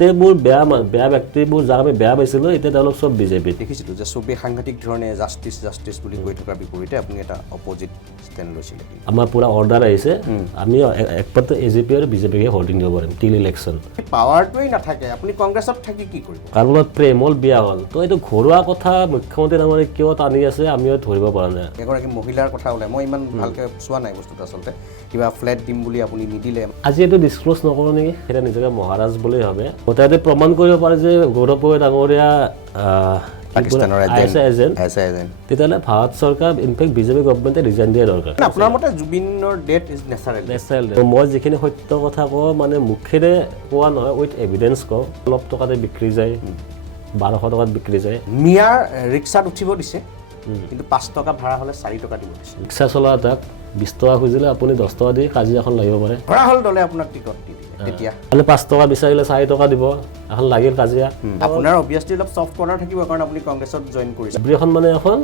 মোৰ বেয়া ব্যক্তিবোৰ যাক আমি বেয়া পাইছিলোঁ এতিয়া তেওঁলোক চব বিজেপি দেখিছিলোঁ যে চবেই সাংঘাতিক ধৰণে জাষ্টিছ বুলি কৈ থকাৰ বিপৰীতে আপুনি এটা অপজিট ষ্টেণ্ড লৈছিলে আমাৰ পুৰা অৰ্ডাৰ আহিছে আমি একমাত্ৰ এজিপি আৰু বিজেপিকে হোল্ডিং দিব পাৰিম টিল ইলেকশ্যন পাৱাৰটোৱেই নাথাকে আপুনি কংগ্ৰেছত থাকি কি কৰিব কাৰোবাৰ প্ৰেম হ'ল বিয়া হ'ল তো এইটো ঘৰুৱা কথা মুখ্যমন্ত্ৰী ডাঙৰীয়াই কিয় টানি আছে আমিও ধৰিব পৰা নাই এগৰাকী মহিলাৰ কথা ওলাই মই ইমান ভালকৈ চোৱা নাই বস্তুটো আচলতে কিবা ফ্লেট দিম বুলি আপুনি নিদিলে আজি এইটো ডিছক্ল'জ নকৰোঁ নেকি সেইটা নিজকে মহাৰাজ বুলি ভাবে গোটেই প্ৰমাণ কৰিব পাৰে যে গৌৰৱ গগৈ ডাঙৰীয়া পাকিস্তানৰ এজেণ্ট তেতিয়াহ'লে ভাৰত চৰকাৰ ইনফেক্ট বিজেপি গভমেণ্টে ৰিজাইন দিয়া দৰকাৰ আপোনাৰ মতে জুবিনৰ ডেথ ইজ নেচাৰেল মই যিখিনি সত্য কথা কওঁ মানে মুখেৰে কোৱা নহয় উইথ এভিডেঞ্চ কওঁ অলপ টকাতে বিক্ৰী যায় 1200 টকাত বিক্ৰী যায় মিয়াৰ ৰিক্সাত উঠিব দিছে কিন্তু 5 টকা ভাড়া হ'লে 4 টকা দিব দিছে ৰিক্সা চলোৱা তাক 20 টকা খুজিলে আপুনি 10 টকা দি কাজিয়া এখন লাগিব পাৰে ধৰা হ'ল দলে আপোনাক টিকট দি দিলে তেতিয়া মানে 5 টকা বিচাৰিলে 4 টকা দিব এখন লাগিল কাজিয়া আপোনাৰ অবভিয়াছলি অলপ ছফ্ট কৰ্নাৰ থাকিব কাৰণ আপুনি কংগ্ৰেছত জইন কৰিছে এখন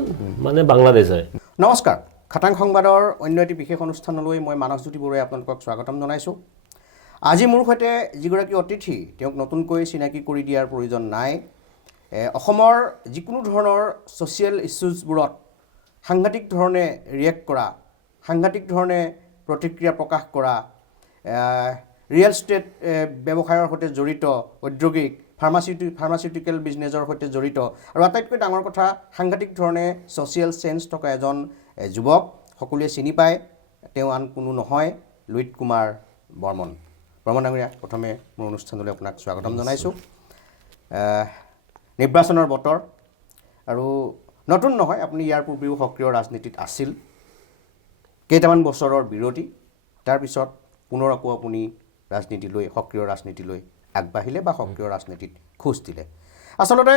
মানে বাংলাদেশ হয় নমস্কাৰ খাটাং সংবাদৰ অন্য এটি বিশেষ অনুষ্ঠানলৈ মই মানসজ্যোতি বৰুৱাই আপোনালোকক স্বাগতম জনাইছোঁ আজি মোৰ সৈতে যিগৰাকী অতিথি তেওঁক নতুনকৈ চিনাকি কৰি দিয়াৰ প্ৰয়োজন নাই অসমৰ যিকোনো ধৰণৰ ছ'চিয়েল ইছ্যুজবোৰত সাংঘাতিক ধৰণে ৰিয়েক্ট কৰা সাংঘাতিক ধৰণে প্ৰতিক্ৰিয়া প্ৰকাশ কৰা ৰিয়েল ষ্টেট ব্যৱসায়ৰ সৈতে জড়িত ঔদ্যোগিক ফাৰ্মাচিউটিকেল বিজনেছৰ সৈতে জড়িত আৰু আটাইতকৈ ডাঙৰ কথা সাংঘাতিক ধৰণে ছ'চিয়েল চেঞ্জ থকা এজন যুৱক সকলোৱে চিনি পায় তেওঁ আন কোনো নহয় লুইত কুমাৰ বৰ্মন ডাঙৰীয়া প্ৰথমে মোৰ অনুষ্ঠানলৈ আপোনাক স্বাগতম জনাইছোঁ নিৰ্বাচনৰ বতৰ আৰু নতুন নহয় আপুনি ইয়াৰ পূৰ্বেও সক্ৰিয় ৰাজনীতিত আছিল কেইটামান বছৰৰ বিৰতি তাৰপিছত পুনৰ আকৌ আপুনি সক্ৰিয় ৰাজনীতিলৈ আগবাঢ়িলে বা সক্ৰিয় ৰাজনীতিত খোজ দিলে আচলতে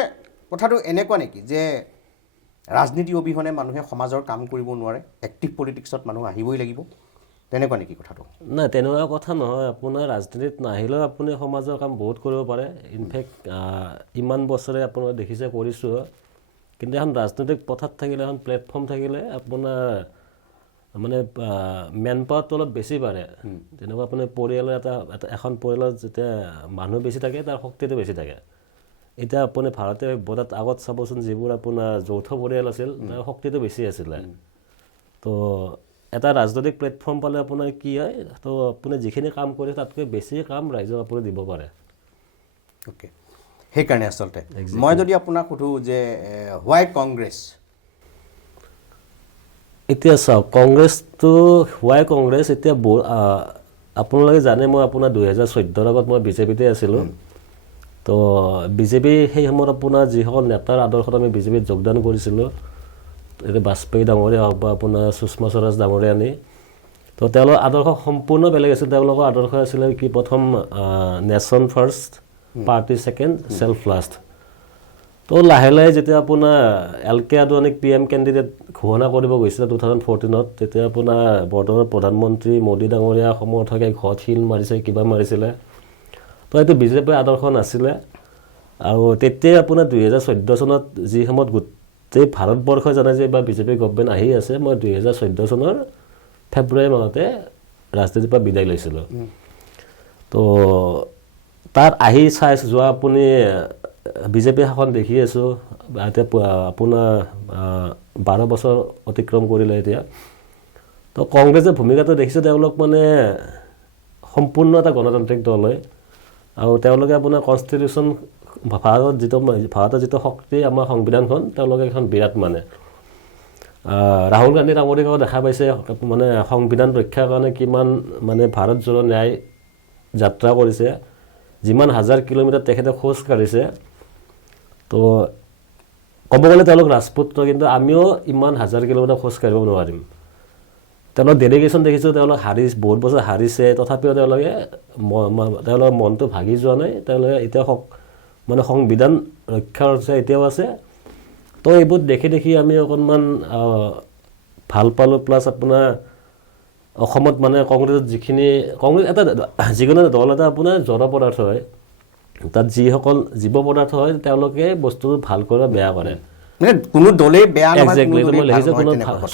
কথাটো এনেকুৱা নেকি যে ৰাজনীতি অবিহনে মানুহে সমাজৰ কাম কৰিব নোৱাৰে এক্টিভ পলিটিক্সত মানুহ আহিবই লাগিব তেনেকুৱা নেকি কথাটো নাই তেনেকুৱা কথা নহয় আপোনাৰ ৰাজনীতিত নাহিলেও আপুনি সমাজৰ কাম বহুত কৰিব পাৰে ইনফেক্ট ইমান বছৰে আপোনাৰ দেখিছে কৰিছোঁ কিন্তু এখন ৰাজনৈতিক পথাৰত থাকিলে এখন প্লেটফৰ্ম থাকিলে আপোনাৰ মানে মেন পাৱাৰটো অলপ বেছি পাৰে যেনেকুৱা আপোনাৰ পৰিয়ালৰ এখন পৰিয়ালত যেতিয়া মানুহ বেছি থাকে তাৰ শক্তিটো বেছি থাকে এতিয়া আপুনি ভাৰতীয় সভ্যতাত আগত চাবচোন যিবোৰ আপোনাৰ যৌথ পৰিয়াল আছিল তাৰ শক্তিটো বেছি আছিলে তো এটা ৰাজনৈতিক প্লেটফৰ্ম পালে আপোনাৰ কি হয় তো আপুনি যিখিনি কাম কৰে তাতকৈ বেছি কাম ৰাইজক আপুনি দিব পাৰে অ'কে সেইকাৰণে আচলতে মই যদি আপোনাক সোধোঁ যে হোৱাই কংগ্ৰেছ এতিয়া চাওক কংগ্ৰেছটো হোৱাই কংগ্ৰেছ এতিয়া আপোনালোকে জানে মই আপোনাৰ 2014 আগত মই বিজেপিতে আছিলোঁ তো বিজেপি সেই সময়ত আপোনাৰ যিসকল নেতাৰ আদৰ্শত আমি বিজেপিত যোগদান কৰিছিলোঁ এতিয়া বাজপেয়ী ডাঙৰীয়া হওক বা আপোনাৰ সুষমা স্বৰাজ ডাঙৰীয়া আনি তো তেওঁলোকৰ আদৰ্শ সম্পূৰ্ণ বেলেগ আছিল তেওঁলোকৰ আদৰ্শ আছিলে কি প্ৰথম nation first party second self last তো লাহে লাহে যেতিয়া আপোনাৰ LK আদৱানীক PM কেণ্ডিডেট ঘোষণা কৰিব গৈছিলে 2014ত তেতিয়া আপোনাৰ বৰ্তমান প্ৰধানমন্ত্ৰী মোদী ডাঙৰীয়া সমৰ্থকে ঘৰত শিল মাৰিছে কিবা মাৰিছিলে তো এইটো বিজেপিৰ আদৰ্শ নাছিলে আৰু তেতিয়া আপোনাৰ 2014 চনত যি সময়ত গোটেই ভাৰতবৰ্ষই জানে যে বা বিজেপি গভমেণ্ট আহি আছে মই 2014 চনৰ ফেব্ৰুৱাৰী মাহতে ৰাজনীতিৰ পৰা বিদায় লৈছিলোঁ তো তাত আহি যোৱা আপুনি বিজেপি শাসন দেখি আছোঁ এতিয়া আপোনাৰ 12 বছৰ অতিক্ৰম কৰিলে এতিয়া তো কংগ্ৰেছৰ ভূমিকাটো দেখিছোঁ তেওঁলোক মানে সম্পূৰ্ণ এটা গণতান্ত্ৰিক দল হয় আৰু তেওঁলোকে আপোনাৰ কনষ্টিটিউশ্যন ভাৰতৰ যিটো শক্তি আমাৰ সংবিধানখন তেওঁলোকে এখন বিৰাট মানে ৰাহুল গান্ধী ডাঙৰীয়াও দেখা পাইছে মানে সংবিধান ৰক্ষাৰ কাৰণে কিমান মানে ভাৰত জোৰো ন্যায় যাত্ৰা কৰিছে যিমান হাজাৰ কিলোমিটাৰ তেখেতে খোজ কাঢ়িছে তো ক'ব গ'লে তেওঁলোক ৰাজপুত্ৰ কিন্তু আমিও ইমান হাজাৰ কিলোমিটাৰ খোজ কাঢ়িব নোৱাৰিম তেওঁলোক ডেডিকেশ্যন দেখিছোঁ তেওঁলোক বহুত বছৰ হাৰিছে তথাপিও তেওঁলোকৰ মনটো ভাগি যোৱা নাই তেওঁলোকে এতিয়া মানে সংবিধান ৰক্ষাৰ এতিয়াও আছে তো এইবোৰ দেখি আমি অকণমান ভাল পালোঁ প্লাছ আপোনাৰ অসমত মানে কংগ্ৰেছ এটা যিকোনো দল এটা আপোনাৰ জড় পদাৰ্থ হয় তাত যিসকল জীৱ পদাৰ্থ হয় তেওঁলোকে বস্তুটো ভাল কৰে বেয়া কৰে কোনো দলেই বেয়া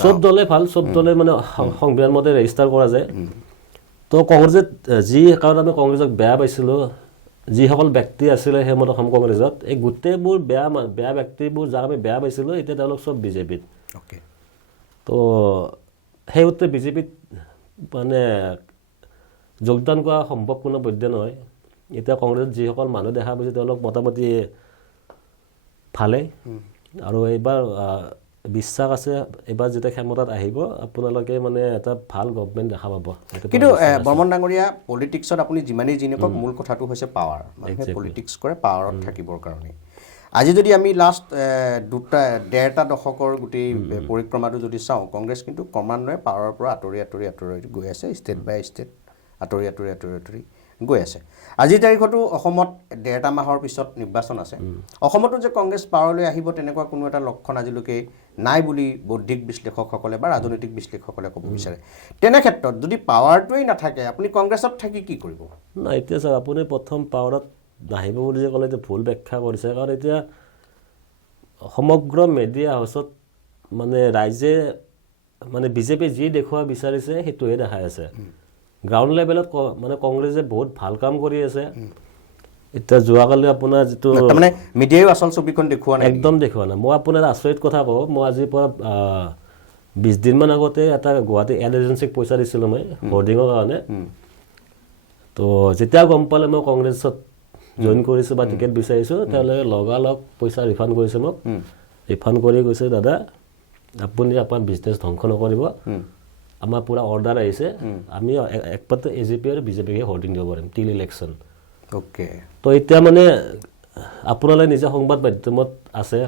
চব দলে ভাল চব দলে মানে সংবিধান মতে ৰেজিষ্টাৰ কৰা যায় তো কংগ্ৰেছে যি কাৰণ আমি কংগ্ৰেছক বেয়া পাইছিলোঁ যিসকল ব্যক্তি আছিলে সেই সময়ত অসম কংগ্ৰেছত এই গোটেইবোৰ বেয়া ব্যক্তিবোৰ যাক আমি বেয়া পাইছিলোঁ এতিয়া তেওঁলোক চব বিজেপিত অ'কে তো সেই সূত্ৰে বিজেপিত মানে যোগদান কৰা সম্ভৱ কোনো বৈধ্য নহয় এতিয়া কংগ্ৰেছত যিসকল মানুহ দেখা পাইছে তেওঁলোক মোটামুটি ভালেই আৰু এইবাৰ বিশ্বাস আছে এইবাৰ যেতিয়া ক্ষমতাত আহিব আপোনালোকে মানে এটা ভাল গভৰ্ণমেণ্ট দেখা পাব কিন্তু বৰ্মন ডাঙৰীয়া পলিটিক্সত আপুনি যিমানেই যি নকওক মূল কথাটো হৈছে পাৱাৰ মানুহে পলিটিক্স কৰে পাৱাৰত থাকিবৰ কাৰণে আজি যদি আমি লাষ্ট ডেৰটা দশকৰ গোটেই পৰিক্ৰমাটো যদি চাওঁ কংগ্ৰেছ কিন্তু ক্ৰমান্বয়ে পাৱাৰৰ পৰা আঁতৰি গৈ আছে ষ্টেট বাই ষ্টেট আঁতৰি গৈ আছে আজিৰ তাৰিখতো অসমত ডেৰটা মাহৰ পিছত নিৰ্বাচন আছে অসমতো যে কংগ্ৰেছ পাৱাৰলৈ আহিব তেনেকুৱা কোনো এটা লক্ষণ আজিলৈকে নাই বুলি বৌদ্ধিক বিশ্লেষকসকলে বা ৰাজনৈতিক বিশ্লেষকসকলে ক'ব বিচাৰে তেনে ক্ষেত্ৰত যদি পাৱাৰটোৱেই নাথাকে আপুনি কংগ্ৰেছত থাকি কি কৰিব নাই এতিয়া চাওক আপুনি প্ৰথম পাৱাৰত নাহিব বুলি যে ক'লে এতিয়া ভুল ব্যাখ্যা কৰিছে কাৰণ এতিয়া সমগ্ৰ মিডিয়া হাউচত মানে ৰাইজে মানে বিজেপি যি দেখুওৱা বিচাৰিছে সেইটোহে দেখাই আছে গ্ৰাউণ্ড লেভেলত মানে কংগ্ৰেছে বহুত ভাল কাম কৰি আছে এতিয়া যোৱাকালি আপোনাৰ যিটো তাৰমানে মিডিয়াও আচল ছবিখন দেখুওৱা নাই একদম দেখুওৱা নাই মই আপোনাৰ আচৰিত কথা কওঁ মই আজিৰ পৰা 20 দিনমান আগতে এটা গুৱাহাটী এড এজেঞ্চিক পইচা দিছিলোঁ মই হোৰ্ডিঙৰ কাৰণে তো যেতিয়া গম পালে মই কংগ্ৰেছত জইন কৰিছোঁ বা টিকেট বিচাৰিছোঁ তেওঁলোকে লগালগ পইচা ৰিফাণ্ড কৰিছে মোক ৰিফাণ্ড কৰি কৈছে দাদা আপুনি আপোনাৰ বিজনেছ ধ্বংস নকৰিব আমাৰ পুৰা অৰ্ডাৰ আহিছে আমি একমাত্ৰ AJP আৰু বিজেপিকে হোৰ্ডিং দিব পাৰিম টিল ইলেকশ্যন অ'কে তো এতিয়া মানে আপোনালোকে নিজে সংবাদ মাধ্যমত আছে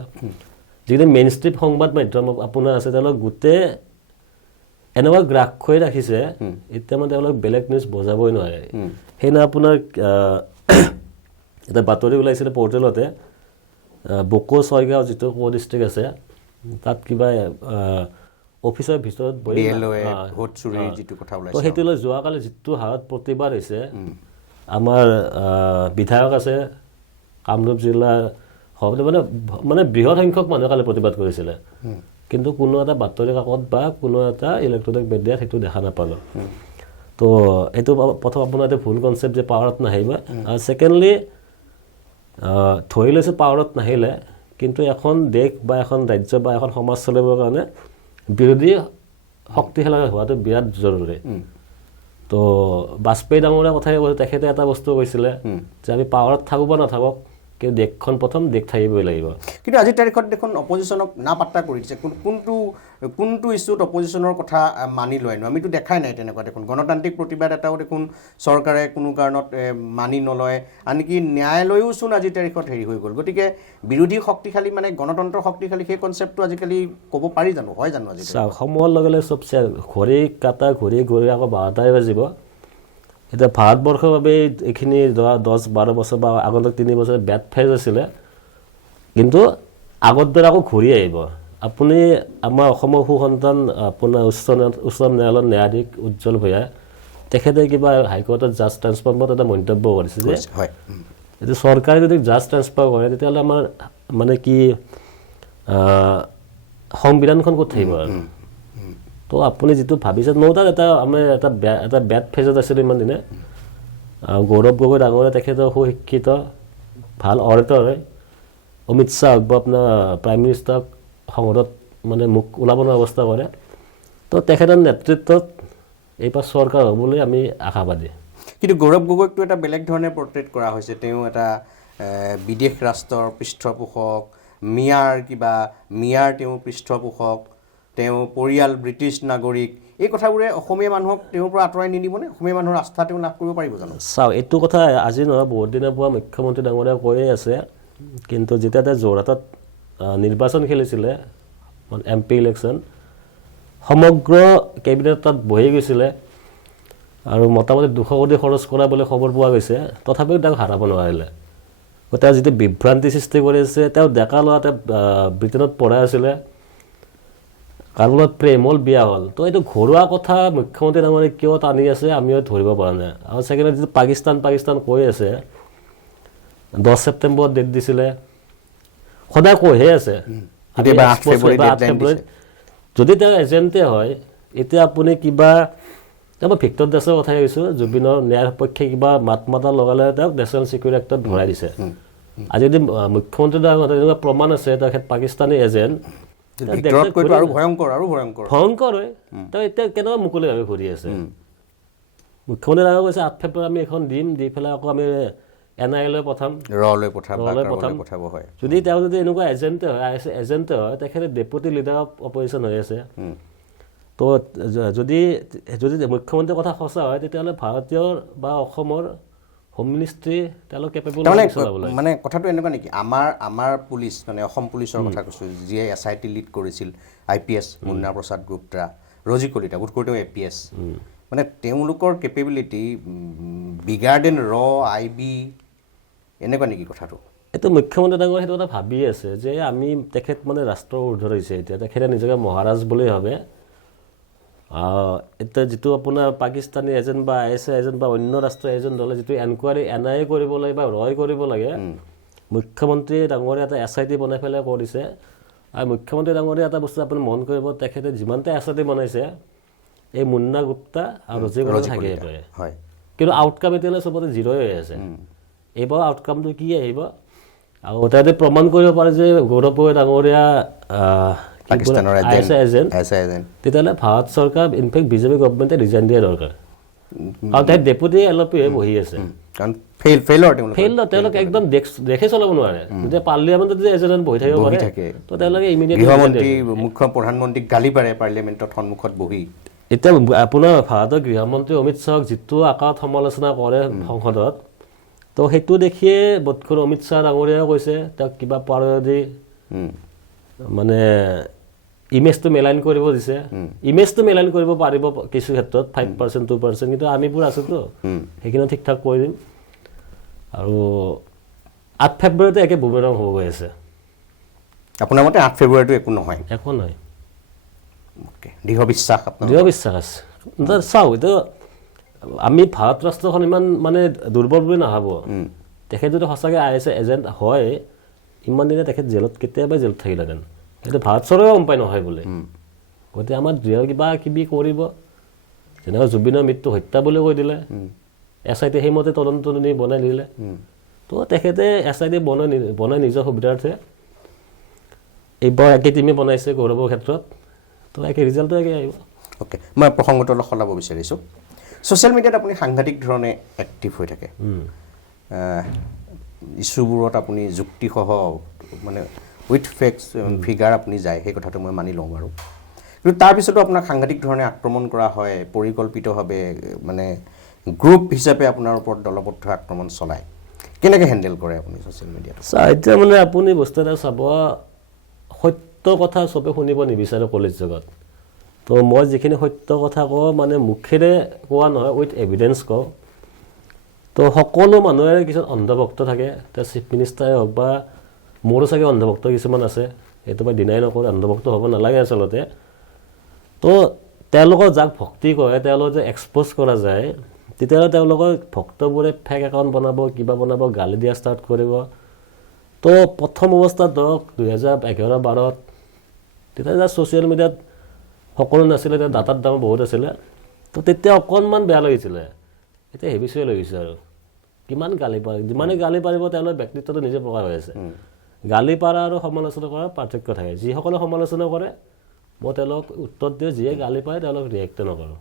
যিখিনি মেইন ষ্ট্ৰীম সংবাদ মাধ্যম আপোনাৰ আছে তেওঁলোক গোটেই এনেকুৱা গ্ৰাস হৈ ৰাখিছে এতিয়া মানে তেওঁলোক বেলেগ নিউজ বজাবই নোৱাৰে সেইদিনা আপোনাৰ এটা বাতৰি ওলাইছিলে পৰ্টেলতে বকো ছয়গাঁও যিটো কো ডিষ্ট্ৰিক্ট আছে তাত কিবা অফিচৰ ভিতৰত তো সেইটো লৈ যোৱাকালি যিটো হাৰত প্ৰতিবাদ হৈছে আমাৰ বিধায়ক আছে কামৰূপ জিলাৰ মানে বৃহৎ সংখ্যক মানুহে কালি প্ৰতিবাদ কৰিছিলে কিন্তু কোনো এটা বাতৰি কাকত বা কোনো এটা ইলেক্ট্ৰনিক মিডিয়াত সেইটো দেখা নাপালোঁ তো এইটো প্ৰথম আপোনাৰ এটা ভুল কনচেপ্ট যে পাৱাৰত নাহিব আৰু ছেকেণ্ডলি ধৰি লৈছোঁ পাৱাৰত নাহিলে কিন্তু এখন দেশ বা এখন ৰাজ্য বা এখন সমাজ চলিবৰ কাৰণে বিৰোধী শক্তিশালী হোৱাটো বিৰাট জৰুৰী তো বাজপেয়ী ডাঙৰীয়া কথাই কৈছে তেখেতে এটা বস্তু কৈছিলে যে আমি পাৱাৰত থাকোঁ বা নাথাকক কিন্তু দেশখন প্ৰথম দেশ থাকিবই লাগিব কিন্তু আজিৰ তাৰিখত দেখোন অপজিশ্যনক নাপাত্তা কৰিছে কোনটো ইছ্যুত অপজিশ্যনৰ কথা মানি লয়নো আমিতো দেখাই নাই তেনেকুৱা দেখোন গণতান্ত্ৰিক প্ৰতিবাদ এটাও দেখোন চৰকাৰে কোনো কাৰণত মানি নলয় আনকি ন্যায়ালয়োচোন আজিৰ তাৰিখত হেৰি হৈ গ'ল গতিকে বিৰোধী শক্তিশালী মানে গণতন্ত্ৰ শক্তিশালী সেই কনচেপ্টটো আজিকালি ক'ব পাৰি জানো হয় জানো আজি সময়ৰ লগে লগে চব ঘড়ী কাটা ঘড়ী আকৌ 12টাই বাজিব এতিয়া ভাৰতবৰ্ষৰ বাবে এইখিনি 10-12 বছৰ বা আগন্তুক 3 বছৰ বেড ফেজ আছিলে কিন্তু আগৰ দৰে আকৌ ঘূৰি আহিব আপুনি আমাৰ অসমৰ সুসন্তান আপোনাৰ উচ্চ ন্যায়ালয়ৰ ন্যায়াধীশ উজ্জ্বল ভূঞা তেখেতে কিবা হাইকোৰ্টত জাজ ট্ৰান্সফাৰত এটা মন্তব্য কৰিছে যে এইটো চৰকাৰে যদি জাজ ট্ৰান্সফাৰ কৰে তেতিয়াহ'লে আমাৰ মানে কি সংবিধানখন ক'ত থাকিব আৰু তো আপুনি যিটো ভাবিছে নৌতাত এটা বেড ফেজত আছিলে ইমান দিনে গৌৰৱ গগৈ ডাঙৰীয়া তেখেতৰ সুশিক্ষিত ভাল অৰেটৰ হয় অমিত শ্বাহ বা আপোনাৰ প্ৰাইম মিনিষ্টাৰক সংসদত মানে মুখ ওলাব নোৱাৰা অৱস্থা কৰে তো তেখেতৰ নেতৃত্বত এইবাৰ চৰকাৰ হ'বলৈ আমি আশাবাদী কিন্তু গৌৰৱ গগৈকটো এটা বেলেগ ধৰণে পৰ্ট্ৰেট কৰা হৈছে তেওঁ এটা বিদেশ ৰাষ্ট্ৰৰ পৃষ্ঠপোষক মিয়াৰ তেওঁ পৃষ্ঠপোষক তেওঁ পৰিয়াল ব্ৰিটিছ নাগৰিক এই কথাবোৰে অসমীয়া মানুহক তেওঁৰ পৰা আঁতৰাই নিদিবনে অসমীয়া মানুহৰ আস্থা তেওঁ লাভ কৰিব পাৰিব জানো চাওক এইটো কথা আজি নহয় বহুত দিনৰ পৰা মুখ্যমন্ত্ৰী ডাঙৰীয়া কৈয়ে আছে কিন্তু যেতিয়া তেওঁ যোৰহাটত নিৰ্বাচন খেলিছিলে MP ইলেকশ্যন সমগ্ৰ কেবিনেট তাত বহি গৈছিলে আৰু মোটামুটি 200 কোটি খৰচ কৰা বুলি খবৰ পোৱা গৈছে তথাপিও তেওঁক হাৰাব নোৱাৰিলে তেওঁ যিটো বিভ্ৰান্তি সৃষ্টি কৰিছে তেওঁ ডেকা ল'ৰা তেওঁ ব্ৰিটেইনত পঢ়াই আছিলে কাৰোবাৰ প্ৰেম হ'ল বিয়া হ'ল তো এইটো ঘৰুৱা কথা মুখ্যমন্ত্ৰী ডাঙৰীয়াই কিয় টানি আছে আমিও ধৰিব পৰা নাই আৰু ছেকেণ্ডত যিটো পাকিস্তান কৈ আছে 10 ছেপ্টেম্বৰত ডেট দিছিলে সদায় কৈহে আছে যদি তেওঁ এজেণ্টে হয় এতিয়া আপুনি কিবা এতিয়া মই ভিক্টৰ দাসৰ কথাই কৈছোঁ, জুবিনৰ ন্যায়ৰ পক্ষে কিবা মাত মাতা লগালে তেওঁক নেশ্যনেল চিকিউৰিটি এক্টত ভৰাই দিছে। আজি যদি মুখ্যমন্ত্ৰীৰ আগতে এনেকুৱা প্ৰমাণ আছে তেখেত পাকিস্তানী এজেণ্ট, ভয়ংকৰ হয়। তেওঁ এতিয়া কেনেকুৱা মুকলিভাৱে ঘূৰি আছে। মুখ্যমন্ত্ৰীৰ আগত কৈছে 8 ফেব্ৰুৱাৰী আমি এখন দিম, দি পেলাই আকৌ আমি NIA লৈ পঠাম, ৰলৈ পঠাম। যদি তেওঁ যদি এনেকুৱা এজেণ্টে হয় তেখেতে ডেপুটি লিডাৰ অফ অপজিশ্যন হৈ আছে। তো যদি মুখ্যমন্ত্ৰীৰ কথা সঁচা হয় তেতিয়াহ'লে ভাৰতীয় বা অসমৰ হোম মিনিষ্ট্ৰী তেওঁলোক কেপেবল চলাবলৈ। মানে কথাটো এনেকুৱা নেকি, আমাৰ পুলিচ মানে অসম পুলিচৰ কথা কৈছোঁ, যিয়ে SIT লিড কৰিছিল, IPS মুন্না প্ৰসাদ গুপ্তা, ৰজি কলিতা, বোধ কৰোঁ তেওঁ APS, মানে তেওঁলোকৰ কেপেবিলিটি বিগাৰ দেন IB, এনেকুৱা নেকি কথাটো? এইটো মুখ্যমন্ত্ৰী ডাঙৰ সেইটো কথা ভাবি আছে যে আমি তেখেত মানে ৰাষ্ট্ৰৰ ঊৰ্ধত হৈছে এতিয়া, তেখেতে নিজকে মহাৰাজ বুলি ভাবে। এতিয়া যিটো আপোনাৰ পাকিস্তানী এজেণ্ট বা ISI এজেণ্ট বা অন্য ৰাষ্ট্ৰৰ এজেণ্ট হ'লে যিটো এনকুৱাৰী NIA কৰিব লাগে বা ৰয় কৰিব লাগে, মুখ্যমন্ত্ৰী ডাঙৰীয়া এটা SIT বনাই পেলাই কৰিছে। আৰু মুখ্যমন্ত্ৰী ডাঙৰীয়া এটা বস্তু আপুনি মন কৰিব, তেখেতে যিমানটা SIT বনাইছে এই মুন্না গুপ্তা আৰু ৰজি কলিতা থাকিয়ে পাৰে, কিন্তু আউটকাম এতিয়ালৈ চবতে 0 হৈ আছে। এইবাৰ আউটকামটো কি আহিব? আৰু তাতে প্ৰমাণ কৰিব পাৰে যে গৌৰৱ গগৈ ডাঙৰীয়া ISI এজেণ্ট, তেতিয়াহ'লে ভাৰত চৰকাৰ ইনফেক্ট বিজেপি গভৰ্ণমেণ্টে ৰিজাইন দিয়া দৰকাৰ। কাৰণ তেওঁ ডেপুটি LP বহি আছে, তেওঁলোকে একদম দেখে চলাব নোৱাৰে। যেতিয়া পাৰ্লিয়ামেণ্টত যদি এজন বহি থাকিব পাৰে তো তেওঁলোকে গৃহমন্ত্ৰী মুখ্য প্ৰধানমন্ত্ৰীক গালি পাৰে পাৰ্লিয়ামেণ্টত সন্মুখত বহি। এতিয়া আপোনাৰ ভাৰতৰ গৃহমন্ত্ৰী অমিত শ্বাহক যিটো আকাৰত সমালোচনা কৰে সংসদত, তো সেইটো দেখিয়ে বোধকৰো অমিত শ্বাহ ডাঙৰীয়াও কৈছে তেওঁক কিবা পাৰদি মানে ইমেজটো মেলাইন কৰিব দিছে। ইমেজটো মেলাইন কৰিব পাৰিব কিছু ক্ষেত্ৰত 5% 2%, কিন্তু আমিবোৰ আছোতো সেইখিনি ঠিক ঠাক কৰি দিম। আৰু 8 ফেব্ৰুৱাৰীতে একে বুমেৰাং হ'ব গৈ আছে। আপোনাৰ মতে 8 ফেব্ৰুৱাৰীটো একো নহয়? একো নহয়। দৃঢ় বিশ্বাস আছে। চাওক, এইটো আমি ভাৰত ৰাষ্ট্ৰখন ইমান মানে দুৰ্বল বুলি নাভাবো। তেখেত যদি সঁচাকৈ ISI এজেণ্ট হয়, ইমান দিনে তেখেত জেলত কেতিয়াবাই জেলত থাকিলেহেঁতেন। সেইটো ভাৰত চৰকাৰে গম পাই নহয় বোলে। গতিকে আমাৰ দৃঢ় কিবা কিবি কৰিব, যেনেকৈ জুবিনৰ মৃত্যু হত্যা বুলি কৈ দিলে, SIT সেইমতে তদন্ত বনাই দিলে। তো তেখেতে SIT বনাই নিজৰ সুবিধাৰ্থে এইবাৰ একে টিমে বনাইছে গৌৰৱৰ ক্ষেত্ৰত, তো একে ৰিজাল্টটো একে আহিব। অ'কে, মই প্ৰসংগটো অলপ সলাব বিচাৰিছোঁ। ছ'চিয়েল মিডিয়াত আপুনি সাংঘাতিক ধৰণে এক্টিভ হৈ থাকে, ইছ্যুবোৰত আপুনি যুক্তিসহ মানে উইথ ফেক্টছ ফিগাৰ আপুনি যায়, সেই কথাটো মই মানি লওঁ বাৰু। কিন্তু তাৰপিছতো আপোনাক সাংঘাতিক ধৰণে আক্ৰমণ কৰা হয়, পৰিকল্পিতভাৱে মানে গ্ৰুপ হিচাপে আপোনাৰ ওপৰত দলবদ্ধ আক্ৰমণ চলায়। কেনেকৈ হেণ্ডেল কৰে আপুনি ছ'চিয়েল মিডিয়াত? এতিয়া মানে আপুনি বস্তু এটা চাব, সত্য কথা চবে শুনিব নিবিচাৰে কলেজ জগত। তো মই যিখিনি সত্য কথা কওঁ মানে মুখেৰে কোৱা নহয়, উইথ এভিডেঞ্চ কওঁ। তো সকলো মানুহে কিছুমান অন্ধভক্ত থাকে, এতিয়া চিফ মিনিষ্টাৰে হওক বা মোৰো চাগে অন্ধভক্ত কিছুমান আছে, সেইটো মই ডিনাই নকৰোঁ, অন্ধভক্ত হ'ব নালাগে আচলতে। তো তেওঁলোকৰ যাক ভক্তি কৰে তেওঁলোকক যে এক্সপ'জ কৰা যায়, তেতিয়াহ'লে তেওঁলোকৰ ভক্তবোৰে ফেক একাউণ্ট বনাব, কিবা বনাব, গালি দিয়া ষ্টাৰ্ট কৰিব। তো প্ৰথম অৱস্থাত ধৰক 2011-12 তেতিয়া ছ'চিয়েল মিডিয়াত সকলো নাছিলে, তেতিয়া ডাটাৰ দাম বহুত আছিলে। তো তেতিয়া অকণমান বেয়া লাগিছিলে, এতিয়া হেবিচুৱে লৈ গৈছে। আৰু কিমান গালি পাৰে, যিমানে গালি পাৰিব তেওঁলোকৰ ব্যক্তিত্বটো নিজে প্ৰকাশ হৈ আছে। গালি পাৰা আৰু সমালোচনা কৰাৰ পাৰ্থক্য থাকে। যিসকলে সমালোচনা কৰে মই তেওঁলোকক উত্তৰ দিওঁ, যিয়ে গালি পায় তেওঁলোকক ৰিয়েক্ট নকৰোঁ।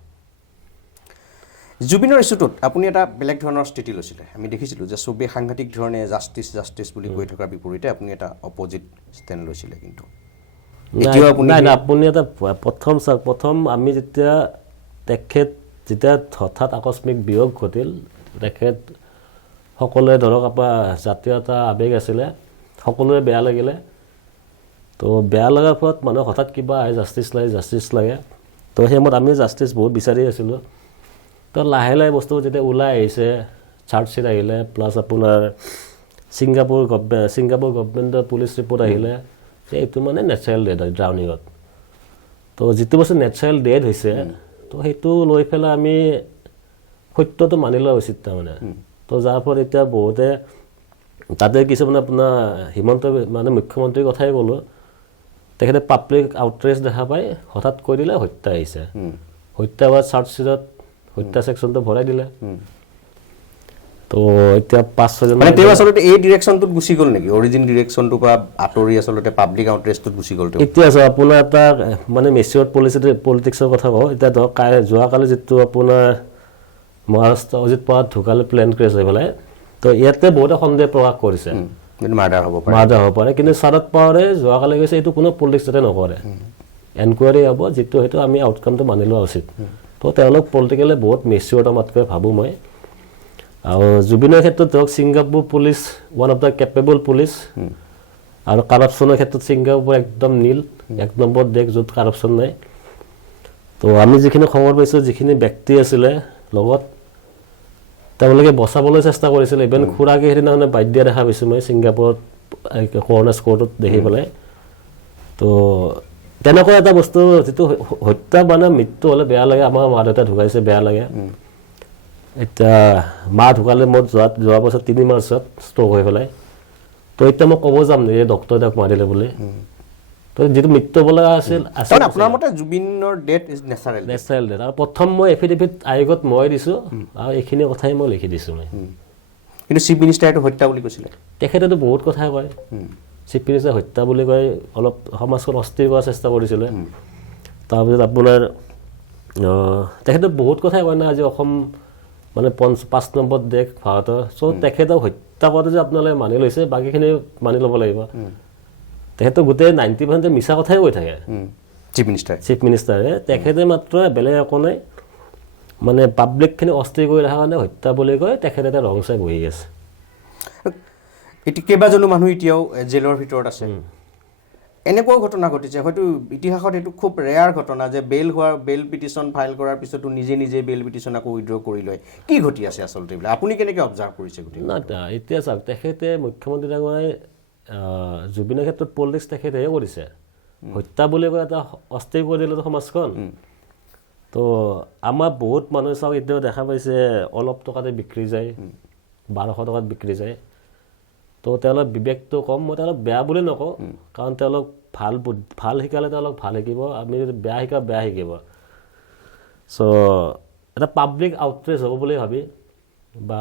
জুবিনৰ ইছ্যুটোত আপুনি এটা বেলেগ ধৰণৰ স্থিতি লৈছিলে। আমি দেখিছিলোঁ যে চবেই সাংঘাতিক ধৰণে জাষ্টিছ বুলি কৈ থকাৰ বিপৰীতে আপুনি এটা অপজিট ষ্টেণ্ড লৈছিলে। কিন্তু নাই, আপুনি এটা প্ৰথম আমি যেতিয়া হঠাৎ আকস্মিক বিয়োগ ঘটিল, তেখেত সকলোৱে ধৰক আপোনাৰ জাতীয় এটা আৱেগ আছিলে, সকলোৰে বেয়া লাগিলে। তো বেয়া লগাৰ ফলত মানুহে হঠাৎ কিবা আহে, জাষ্টিছ লাগে। তো সেই সময়ত আমি জাষ্টিছ বহুত বিচাৰি আছিলোঁ। তো লাহে লাহে বস্তুবোৰ যেতিয়া ওলাই আহিছে, চাৰ্জশ্বিট আহিলে, প্লাছ আপোনাৰ ছিংগাপুৰ গভৰ্ণমেণ্টৰ পুলিচ ৰিপৰ্ট আহিলে যে এইটো মানে নেচাৰেল ডেথ হয় ড্ৰাউনিঙত। তো যিটো বস্তু নেচাৰেল ডেথ হৈছে, তো সেইটো লৈ পেলাই আমি সত্যটো মানি লোৱা উচিত তাৰমানে। তো যাৰ ফলত এতিয়া বহুতে তাতে কিছুমানে আপোনাৰ হিমন্ত মানে মুখ্যমন্ত্ৰীৰ কথাই ক'লোঁ, তেখেতে পাব্লিক আউটৰেজ দেখা পাই হঠাৎ কৈ দিলে হত্যা আহিছে। হত্যা হোৱা চাৰ্জশ্বিটত হত্যা ছেকশ্যনটো ভৰাই দিলে তো এতিয়া 5-6জন মানে তেওঁ আচলতে এই ডিৰেকশ্যনটোত গুচি গ'ল নেকি অৰিজিন ডিৰেকশ্যনটোৰ পৰা আঁতৰি আচলতে পাব্লিক আউটৰেষ্টটোত গুচি গ'ল তেওঁ এতিয়া আছে আপোনাৰ এটা মানে মেচিয়ৰ পলিটিক্সৰ কথা কওঁ এতিয়া ধৰক যোৱাকালি যিটো আপোনাৰ মহাৰাষ্ট্ৰ অজিত পাৱাৰ ঢুকালে প্লেন ক্ৰেছ হৈ পেলাই তো ইয়াতে বহুতে সন্দেহ প্ৰকাশ কৰিছে মাৰ্ডাৰ হ'ব পাৰে মাৰ্ডাৰ হ'ব পাৰে কিন্তু শৰদ পাৱাৰে যোৱাকালি কৈছে এইটো কোনো পলিটিক্স যাতে নকৰে এনকুৱাৰী হ'ব যিটো সেইটো আমি আউটকামটো মানি লোৱা উচিত তো তেওঁলোক পলিটিকেলি বহুত মেচিয়ৰ্ড আমাতকৈ ভাবোঁ মই আৰু জুবিনৰ ক্ষেত্ৰত ধৰক Singapore police one of the capable police আৰু কাৰাপশ্যনৰ ক্ষেত্ৰত ছিংগাপুৰ একদম নীল 1 নম্বৰ দেশ য'ত কাৰাপশ্যন নাই তো আমি যিখিনি খবৰ পাইছোঁ যিখিনি ব্যক্তি আছিলে লগত তেওঁলোকে বচাবলৈ চেষ্টা কৰিছিলে ইভেন খুৰাকে সেইদিনাখনে বাদ দিয়া দেখা পাইছোঁ মই ছিংগাপুৰত কৰ্ণাৰ্ছ কোৰ্টত দেখি পেলাই তো তেনেকুৱা এটা বস্তু যিটো হত্যা মানে মৃত্যু হ'লে বেয়া লাগে আমাৰ মা দেউতা ঢুকাইছে বেয়া লাগে এতিয়া মা ঢুকালে মোৰ যোৱা বছৰ 3 মাৰ্চত ষ্ট্ৰক হৈ পেলাই তো এতিয়া মই ক'ব যাম নেকি ডক্টৰে তেওঁক মাৰিলে বুলি তো যিটো মৃত্যু হ'ব লগা আছিল কাৰণ আপোনাৰ মতে জুবিনৰ death is natural natural death আৰু প্ৰথম মই এফিডেভিট আয়োগত মই দিছোঁ আৰু এইখিনি কথাই মই লিখি দিছোঁ মই কিন্তু চিফ মিনিষ্টাৰে এইটো হত্যা বুলি কৈছিলে তেখেতেতো বহুত কথাই কয় চিফ মিনিষ্টাৰে হত্যা বুলি কয় অলপ সমাজখন অস্থিৰ কৰাৰ চেষ্টা কৰিছিলে তাৰপিছত আপোনাৰ তেখেতে বহুত কথাই কয় না আজি অসম মানে 5 নম্বৰ দেশ ভাৰতৰ চ' তেখেতক হত্যা কৰাটো যে আপোনালোকে মানি লৈছে বাকীখিনি মানি ল'ব লাগিব তেখেতে গোটেই 90% মিছা কথাই কৈ থাকে চিফ মিনিষ্টাৰে তেখেতে মাত্ৰ বেলেগ একো নাই মানে পাব্লিকখিনি অস্থিৰ কৰি ৰখাৰ কাৰণে হত্যা বুলি কয় তেখেতে এটা ৰং চাই বহি আছে এতিয়া কেইবাজনো মানুহ এতিয়াও জেলৰ ভিতৰত আছে এনেকুৱাও ঘটনা ঘটিছে হয়তো ইতিহাসত এইটো খুব ৰেয়াৰ ঘটনা যে বেল পিটিশ্যন ফাইল কৰাৰ পিছতো নিজে বেল পিটিশ্যন আকৌ উইড্ৰ কৰি লয় কি ঘটি আছে আচলতে এইবিলাক আপুনি কেনেকৈ অবজাৰ্ভ কৰিছে গোটেই না এতিয়া চাওক তেখেতে মুখ্যমন্ত্ৰী ডাঙৰীয়াই জুবিনৰ ক্ষেত্ৰত পলিটিক্স তেখেতেহে কৰিছে হত্যা বুলি কয় এটা অস্থিৰ কৰি দিলে সমাজখন তো আমাৰ বহুত মানুহে চাওক এতিয়াও দেখা পাইছে অলপ টকাতে বিক্ৰী যায় 1200 টকাত বিক্ৰী যায় তো তেওঁলোক বিবেকটো কম মই তেওঁলোক বেয়া বুলি নকওঁ কাৰণ তেওঁলোক ভাল শিকালে তেওঁলোক ভাল শিকিব আমি যদি বেয়া শিকাওঁ বেয়া শিকিব চ' এটা পাব্লিক আউটৰেজ হ'ব বুলি ভাবি বা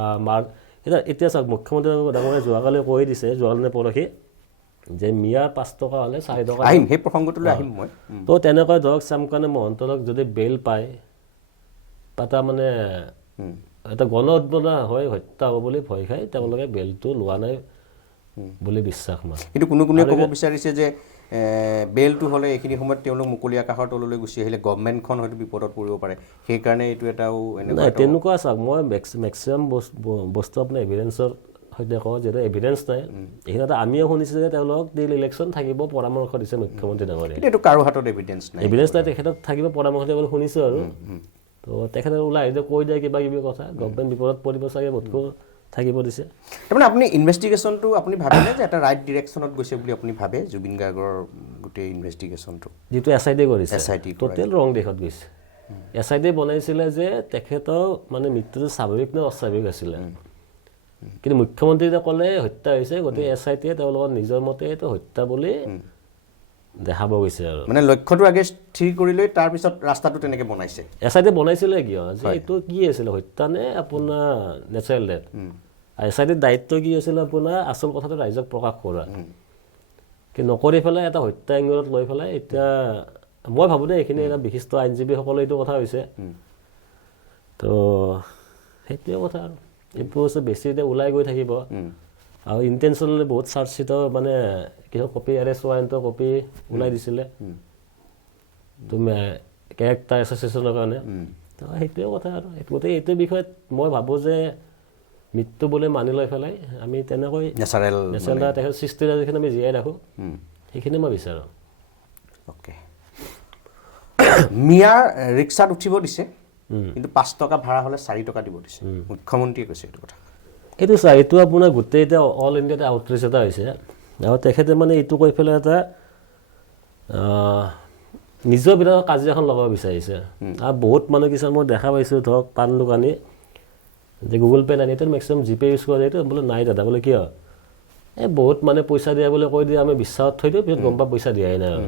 এতিয়া চাওক মুখ্যমন্ত্ৰী ডাঙৰীয়াই যোৱাকালি কৈ দিছে যোৱাকালি পৰহি যে মিয়াৰ 5 টকা হ'লে 4 টকা আহিম সেই প্ৰসংগটোলৈ আহিম মই তো তেনেকৈ ধৰক চামকানে মহন্তক যদি বেল পায় বা তাৰ মানে এটা গণ উদ্বোধন হয় হত্যা হ'ব বুলি ভয় খাই তেওঁলোকে বেলটো লোৱা নাই বুলি বিশ্বাস মই কিন্তু কোনোৱে ক'ব বিচাৰিছে যে বেলটো হ'লে এইখিনি সময়ত তেওঁলোক মুকলি আকাশৰ তললৈ গুচি আহিলে গভৰ্ণমেণ্টখন হয়তো বিপদত পৰিব পাৰে সেইকাৰণে এইটো এটাও নাই তেনেকুৱা চাওক মই মেক্সিমাম বস্তু আপোনাৰ এভিডেঞ্চৰ সৈতে কওঁ যিহেতু এভিডেঞ্চ নাই এইখিনি এটা আমিও শুনিছোঁ যে তেওঁলোক দিল ইলেকশ্যন থাকিব পৰামৰ্শ দিছে মুখ্যমন্ত্ৰী ডাঙৰীয়াই এইটো কাৰো হাতত এভিডেঞ্চ নাই তেখেতক থাকিব পৰামৰ্শ দিব শুনিছোঁ আৰু তো তেখেতে ওলাই আহিলে কৈ দিয়ে কিবা কিবি কথা গভৰ্ণমেণ্ট বিপদত পৰিব চাগে বোধকো থাকিব দিছে তাৰমানে আপুনি ইনভেষ্টিগেশ্যনটো আপুনি ভাবেনে যে এটা ৰাইট ডিৰেকশ্যনত গৈছে বুলি আপুনি ভাবে জুবিন গাৰ্গৰ গোটেই ইনভেষ্টিগেশ্যনটো যিটো SIT কৰিছে টোটেল ৰং দিশত গৈছে SIT বনাইছিলে যে তেখেতৰ মানে মৃত্যুটো স্বাভাৱিক নে অস্বাভাৱিক আছিলে কিন্তু মুখ্যমন্ত্ৰীয়ে ক'লে হত্যা হৈছে গতিকে SITয়ে তেওঁলোকৰ নিজৰ মতে এইটো হত্যা বুলি দেখাব গৈছে আৰু মানে লক্ষ্যটো আগে স্থিৰ কৰি লৈ তাৰপিছত ৰাস্তাটো তেনেকৈ বনাইছে SIT বনাইছিলে কিয় যে এইটো কি আছিলে হত্যা নে আপোনাৰ নেচাৰেল ডেথ SITৰ দায়িত্ব কি আছিলে আপোনাৰ আচল কথাটো ৰাইজক প্ৰকাশ কৰা কি নকৰি পেলাই এটা হত্যা এংগলত লৈ পেলাই এতিয়া মই ভাবোঁ যে এইখিনি এটা বিশিষ্ট আইনজীৱীসকলে এইটো কথা হৈছে তো সেইটোৱে কথা আৰু এইটো হৈছে বেছি এতিয়া ওলাই গৈ থাকিব আৰু ইণ্টেনশ্যনেলি বহুত চাৰ্জশ্বিটৰ মানে কিছু কপি এৰেষ্ট ৱাৰেণ্টৰ কপি ওলাই দিছিলে তুমি কেৰেক্টাৰ এছ'চিয়েশ্যনৰ কাৰণে তো সেইটোৱে কথা আৰু গতিকে এইটো বিষয়ত মই ভাবোঁ যে মৃত্যু বুলি মানি লৈ পেলাই আমি তেনেকৈ নেচাৰেল তেখেত সৃষ্টিৰ যিখিনি আমি জীয়াই ৰাখোঁ সেইখিনি মই বিচাৰোঁ অ'কে মিয়াৰ ৰিক্সাত উঠিব দিছে কিন্তু 5 টকা ভাড়া হ'লে 4 টকা দিব দিছে মুখ্যমন্ত্ৰীয়ে কৈছে এইটো কথা এইটো চাই এইটো আপোনাৰ গোটেই এতিয়া অল ইণ্ডিয়াতে আউটৰিচ এটা হৈছে আৰু তেখেতে মানে এইটো কৈ পেলাই এটা নিজৰ ভিতৰত কাজিয়াখন লগাব বিচাৰিছে আৰু বহুত মানুহ কিছুমান মই দেখা পাইছোঁ ধৰক পাণ দোকানী যে গুগল পে' নাই এতিয়া মেক্সিমাম জিপে' ইউজ কৰা যায় বোলে নাই দাদা বোলে কিয় এই বহুত মানে পইচা দিয়া বুলি কৈ দিয়ে আমি বিশ্বাসত থৈ দিওঁ পিছত গম পাওঁ পইচা দিয়াই নাই আৰু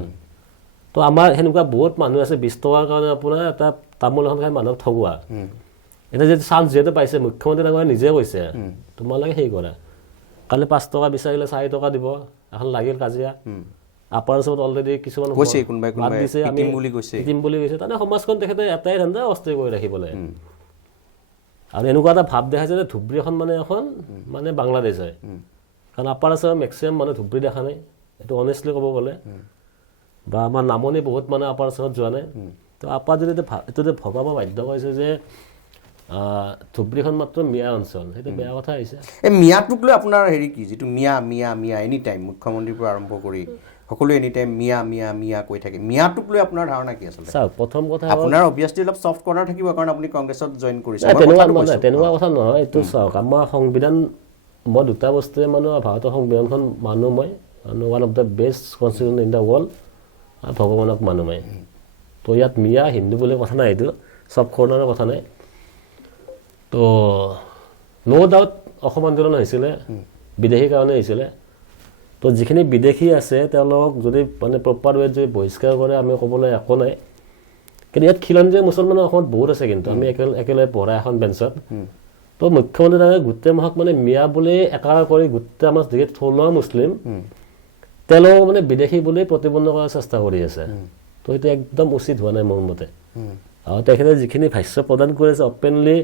তো আমাৰ সেনেকুৱা বহুত মানুহ আছে 20 টকাৰ কাৰণে আপোনাৰ এটা তামোল এখন খাই মানুহক ঠগোৱা এতিয়া যদি চান্স যিহেতু পাইছে মুখ্যমন্ত্ৰী ডাঙৰীয়াই নিজে কৈছে তোমালোকে সেই কৰা কালি 5 টকা বিচাৰিলে 4 টকা দিব এখন লাগিল কাজিয়া আপাৰ ওচৰত অলৰেডি কিছুমান কৈছে কোনোবাই বাদ দিছে আমি বুলি কৈছে ইটিম বুলি কৈছে তাৰমানে সমাজখন তেখেতে এটাই ধান্দা অস্থিৰ কৰি ৰাখিবলৈ আৰু এনেকুৱা এটা ভাৱ দেখাইছে যে ধুবুৰী এখন মানে এখন মানে বাংলাদেশ হয় কাৰণ আপাৰ আছামৰ মেক্সিমাম মানুহ ধুবুৰী দেখা নাই এইটো অনেষ্টলি ক'ব গ'লে বা আমাৰ নামনি বহুত মানে আপাৰ আছামত যোৱা নাই তো আপাৰ যদি এইটো যে ভবাব বাধ্য কৰিছে যে ধুবুৰীখন মাত্ৰ মিয়া অঞ্চল সেইটো বেয়া কথা হৈছে এই মিয়াটোক লৈ আপোনাৰ হেৰি কি যিটো মিয়া মিয়া মিয়া এনি টাইম মুখ্যমন্ত্ৰীৰ পৰা আৰম্ভ কৰি সকলোৱে এনি টাইম মিয়া মিয়া মিয়া কৈ থাকে মিয়াটোক লৈ আপোনাৰ ধাৰণা কি আচলতে চাওক প্ৰথম কথা আপোনাৰ অবভিয়াছলি অলপ চফ্ট কৰ্নাৰ থাকিব কাৰণ আপুনি কংগ্ৰেছত জইন কৰিছে তেনেকুৱা কথা নহয় এইটো চাওক আমাৰ সংবিধান মই দুটা বস্তুৱে মানুহ ভাৰতৰ সংবিধানখন মানুহ মই one of the best constitution in the world আৰু ভগৱানক মানুহ মই তো ইয়াত মিয়া হিন্দু বুলি কথা নাই এইটো চব কৰ্ণাৰৰ কথা নাই তো ন' ডাউট অসম আন্দোলন হৈছিলে বিদেশীৰ কাৰণে হৈছিলে তো যিখিনি বিদেশী আছে তেওঁলোকক যদি মানে প্ৰপাৰ ৱেত যদি বহিষ্কাৰ কৰে আমি ক'বলৈ একো নাই কিন্তু ইয়াত খিলঞ্জীয়া মুছলমান অসমত বহুত আছে কিন্তু আমি একেলগে পঢ়া এখন বেঞ্চত তো মুখ্যমন্ত্ৰী ডাঙৰীয়াই গোটেই মাহক মানে মিয়া বুলি একাকাৰ কৰি গোটেই আমাৰ যিহেতু থলুৱা মুছলিম তেওঁলোকক মানে বিদেশী বুলি প্ৰতিবন্ধ কৰাৰ চেষ্টা কৰি আছে তো সেইটো একদম উচিত হোৱা নাই মোৰ মতে আৰু তেখেতে যিখিনি ভাষ্য প্ৰদান কৰিছে অপেনলি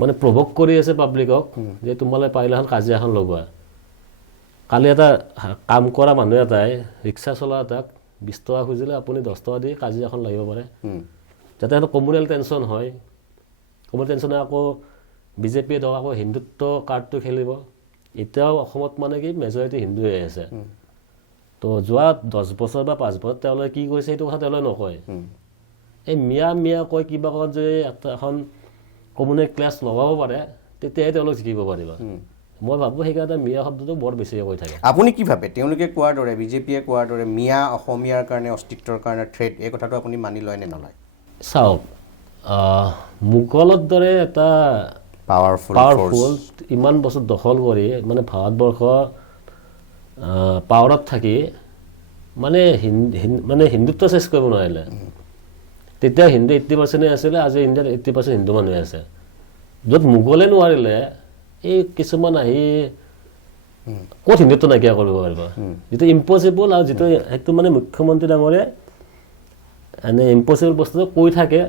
মানে প্ৰভোক কৰি আছে পাব্লিকক যে তোমালোকে পাৰিলে এখন কাজিয়া এখন লগোৱা কালি এটা কাম কৰা মানুহ এটাই ৰিক্সা চলোৱা এটাক 20 টকা খুজিলে আপুনি 10 টকা দি কাজিয়া এখন লাগিব পাৰে যাতে সেইটো কমিউনেল টেনশ্যন হয় কমিউনেল টেনশ্যনে আকৌ বিজেপিয়ে ধৰক আকৌ হিন্দুত্ব কাৰ্ডটো খেলিব এতিয়াও অসমত মানে কি মেজৰিটি হিন্দু হৈ আছে তো যোৱা 10 বছৰ বা 5 বছৰ তেওঁলোকে কি কৰিছে সেইটো কথা তেওঁলোকে নকয় এই মিয়া মিয়া কৈ কিবা ক'ত যে এখন কমিউনেল ক্লাছ লগাব পাৰে তেতিয়াহে তেওঁলোক জিকিব পাৰিব মই ভাবোঁ সেইকাৰণে মিয়া শব্দটো বৰ বেছিকৈ কৈ থাকে আপুনি কি ভাবে তেওঁলোকে কোৱাৰ দৰে বিজেপিয়ে কোৱাৰ দৰে মিয়া অসমীয়াৰ কাৰণে অস্তিত্বৰ কাৰণে থ্ৰেট এই কথাটো আপুনি মানি লয় নে নলয় চাওক মোগলৰ দৰে এটা পাৱাৰফুল ইমান বছৰ দখল কৰি মানে ভাৰতবৰ্ষ পাৱাৰত থাকি মানে মানে হিন্দুত্ব চেষ্টা কৰিব নোৱাৰিলে তেতিয়া হিন্দু 80% আছিলে আজি ইণ্ডিয়াত 80% হিন্দু মানুহে আছে য'ত মোগলে নোৱাৰিলে এই কিছুমান আহি ক'ত হিন্দুত্ব নাইকিয়া কৰিব পাৰিব যিটো ইম্পচিবল আৰু যিটো সেইটো মানে মুখ্যমন্ত্ৰী ডাঙৰীয়াই এনে ইম্পচিবল বস্তুটো কৈ থাকে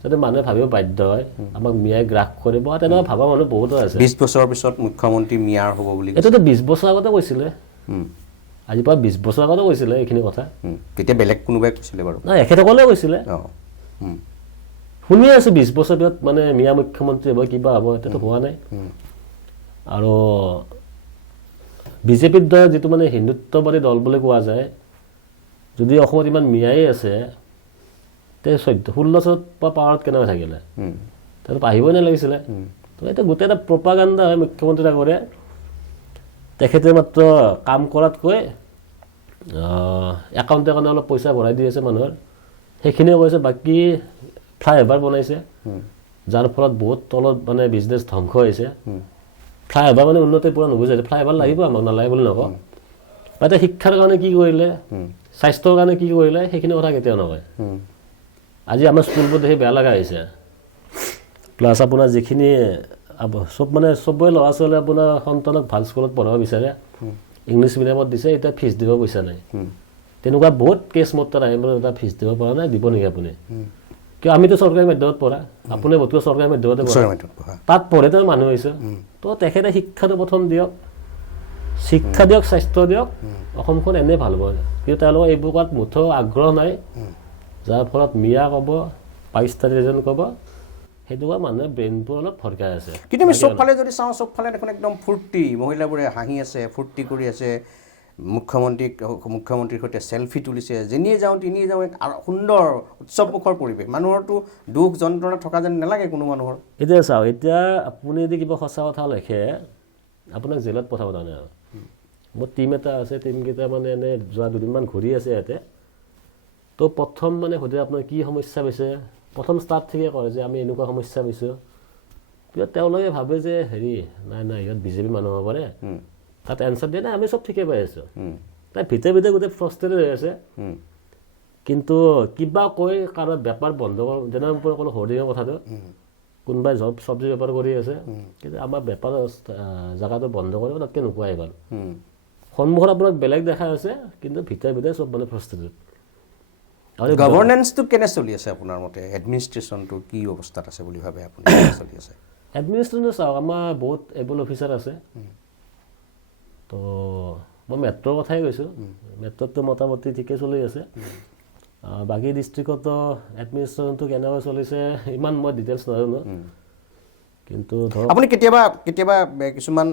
যাতে মানুহে ভাবিব বাধ্য হয় আমাক মিয়াই গ্ৰাস কৰিব তেনেকুৱা ভাবা মানুহ বহুতো আছে 20 বছৰৰ পিছত মুখ্যমন্ত্ৰী মিয়াৰ হ'ব বুলি এইটোতো 20 বছৰ আগতে কৈছিলে আজিৰ পৰা 20 বছৰ আগতে কৈছিলে এইখিনি কথা তেতিয়া বেলেগ কোনোবাই কৈছিলে বাৰু নাই এখেতসকলে কৈছিলে শুনি আছো 20 বছৰ পিছত মানে মিয়া মুখ্যমন্ত্ৰী হ'ব কিবা হ'ব এতিয়াতো হোৱা নাই আৰু বিজেপিৰ দ্বাৰা যিটো মানে হিন্দুত্ববাদী দল বুলি কোৱা যায় যদি অসমত ইমান মিয়াই আছে তে 16 পৰা পাৱাৰত কেনেকৈ থাকিলে তাত আহিবই নালাগিছিলে তো এইটো গোটেই এটা প্ৰপাগাণ্ডা হয় মুখ্যমন্ত্ৰী ডাঙৰীয়া তেখেতে মাত্ৰ কাম কৰাতকৈ একাউণ্টে কাৰণে অলপ পইচা ভৰাই দি আছে মানুহৰ সেইখিনিয়ে কৈছে বাকী ফ্লাইঅভাৰ বনাইছে যাৰ ফলত বহুত তলত মানে বিজনেছ ধ্বংস হৈছে ফ্লাইঅভাৰ মানে উন্নতি পূৰা নুবুজাইছে ফ্লাইঅভাৰ লাগিব আমাক নালাগে বুলি নকওঁ বা এতিয়া শিক্ষাৰ কাৰণে কি কৰিলে স্বাস্থ্যৰ কাৰণে কি কৰিলে সেইখিনি কথা কেতিয়াও নকয় আজি আমাৰ স্কুলবোৰ দেখি বেয়া লগা হৈছে প্লাছ আপোনাৰ যিখিনি চব মানে চবৰে ল'ৰা ছোৱালী আপোনাৰ সন্তানক ভাল স্কুলত পঢ়াব বিচাৰে ইংলিছ মিডিয়ামত দিছে এতিয়া ফিজ দিব পইচা নাই তেনেকুৱা বহুত কেছ মোৰ তাত আহি এটা ফিজ দিব পৰা নাই দিব নেকি আপুনি কিয় আমিতো চৰকাৰী মাধ্যমত পঢ়া আপুনি বৰ্তমান চৰকাৰী মাধ্যমতে পঢ়া তাত পঢ়ে তেওঁ মানুহ হৈছে তো তেখেতে শিক্ষাটো প্ৰথম দিয়ক শিক্ষা দিয়ক স্বাস্থ্য দিয়ক অসমখন এনেই ভাল হ'ব কিন্তু তেওঁলোকৰ এইবোৰ কৰাত মুঠেও আগ্ৰহ নাই যাৰ ফলত মিয়া ক'ব পাকিস্তানী ৰিজন ক'ব সেইটো মানুহে ব্ৰেইনবোৰ অলপ ভৰকাই আছে কিন্তু আমি চবফালে যদি চাওঁ চবফালে দেখোন একদম ফূৰ্তি মহিলাবোৰে হাঁহি আছে ফূৰ্তি কৰি আছে মুখ্যমন্ত্ৰীৰ সৈতে চেলফি তুলিছে যেনিয়ে যাওঁ তিনিয়ে যাওঁ এক সুন্দৰ উৎসৱমুখৰ পৰিৱেশ মানুহৰতো দুখ যন্ত্ৰণা থকা যেন নালাগে কোনো মানুহৰ এতিয়া চাওক এতিয়া আপুনি যদি কিবা সঁচা কথা লিখে আপোনাক জেলত পঠাব তাৰমানে আৰু মোৰ টীম এটা আছে টীমকেইটা মানে এনেই যোৱা দুদিনমান ঘূৰি আছে ইয়াতে তো প্ৰথম মানে সোধে আপোনাৰ কি সমস্যা পাইছে প্ৰথম ষ্টাৰ্ট থেকে কয় যে আমি এনেকুৱা সমস্যা পাইছোঁ পিছত তেওঁলোকে ভাবে যে হেৰি নাই নাই ইয়াত বিজেপি মানুহ হ'ব পাৰে তাত এনচাৰ দিয়ে নাই আমি চব ঠিকে পাই আছোঁ তাই ভিতৰে ভিতৰে গোটেই ফ্ৰাষ্ট্ৰেটেড হৈ আছে কিন্তু কিবা কৈ কাৰোবাৰ বেপাৰ বন্ধ যেনে ক'লো হৰ্ডিঙৰ কথাটো কোনোবাই চব্জি বেপাৰ কৰি আছে কিন্তু আমাৰ বেপাৰ জেগাটো বন্ধ কৰিব তাতকৈ নোপোৱাই ভাল সন্মুখত আপোনাক বেলেগ দেখা আছে কিন্তু ভিতৰে চব মানে ফ্ৰাষ্ট্ৰেটেড আৰু গভৰ্নেন্সটো কেনে চলি আছে আপোনাৰ মতে এডমিনিষ্ট্ৰেশ্যনটো কি অৱস্থাত আছে বুলি ভাবে আপুনি চলি আছে এডমিনিষ্ট্ৰেশ্যন চাওক আমাৰ বহুত এবল অফিচাৰ আছে তো মই মেট্ৰৰ কথাই কৈছোঁ মেট্ৰততো মোটামুটি ঠিকে চলি আছে বাকী ডিষ্ট্ৰিক্টতো এডমিনিষ্ট্ৰেশ্যনটো কেনেকৈ চলিছে ইমান মই ডিটেইলছ নাজানো কিন্তু ধৰক আপুনি কেতিয়াবা কিছুমান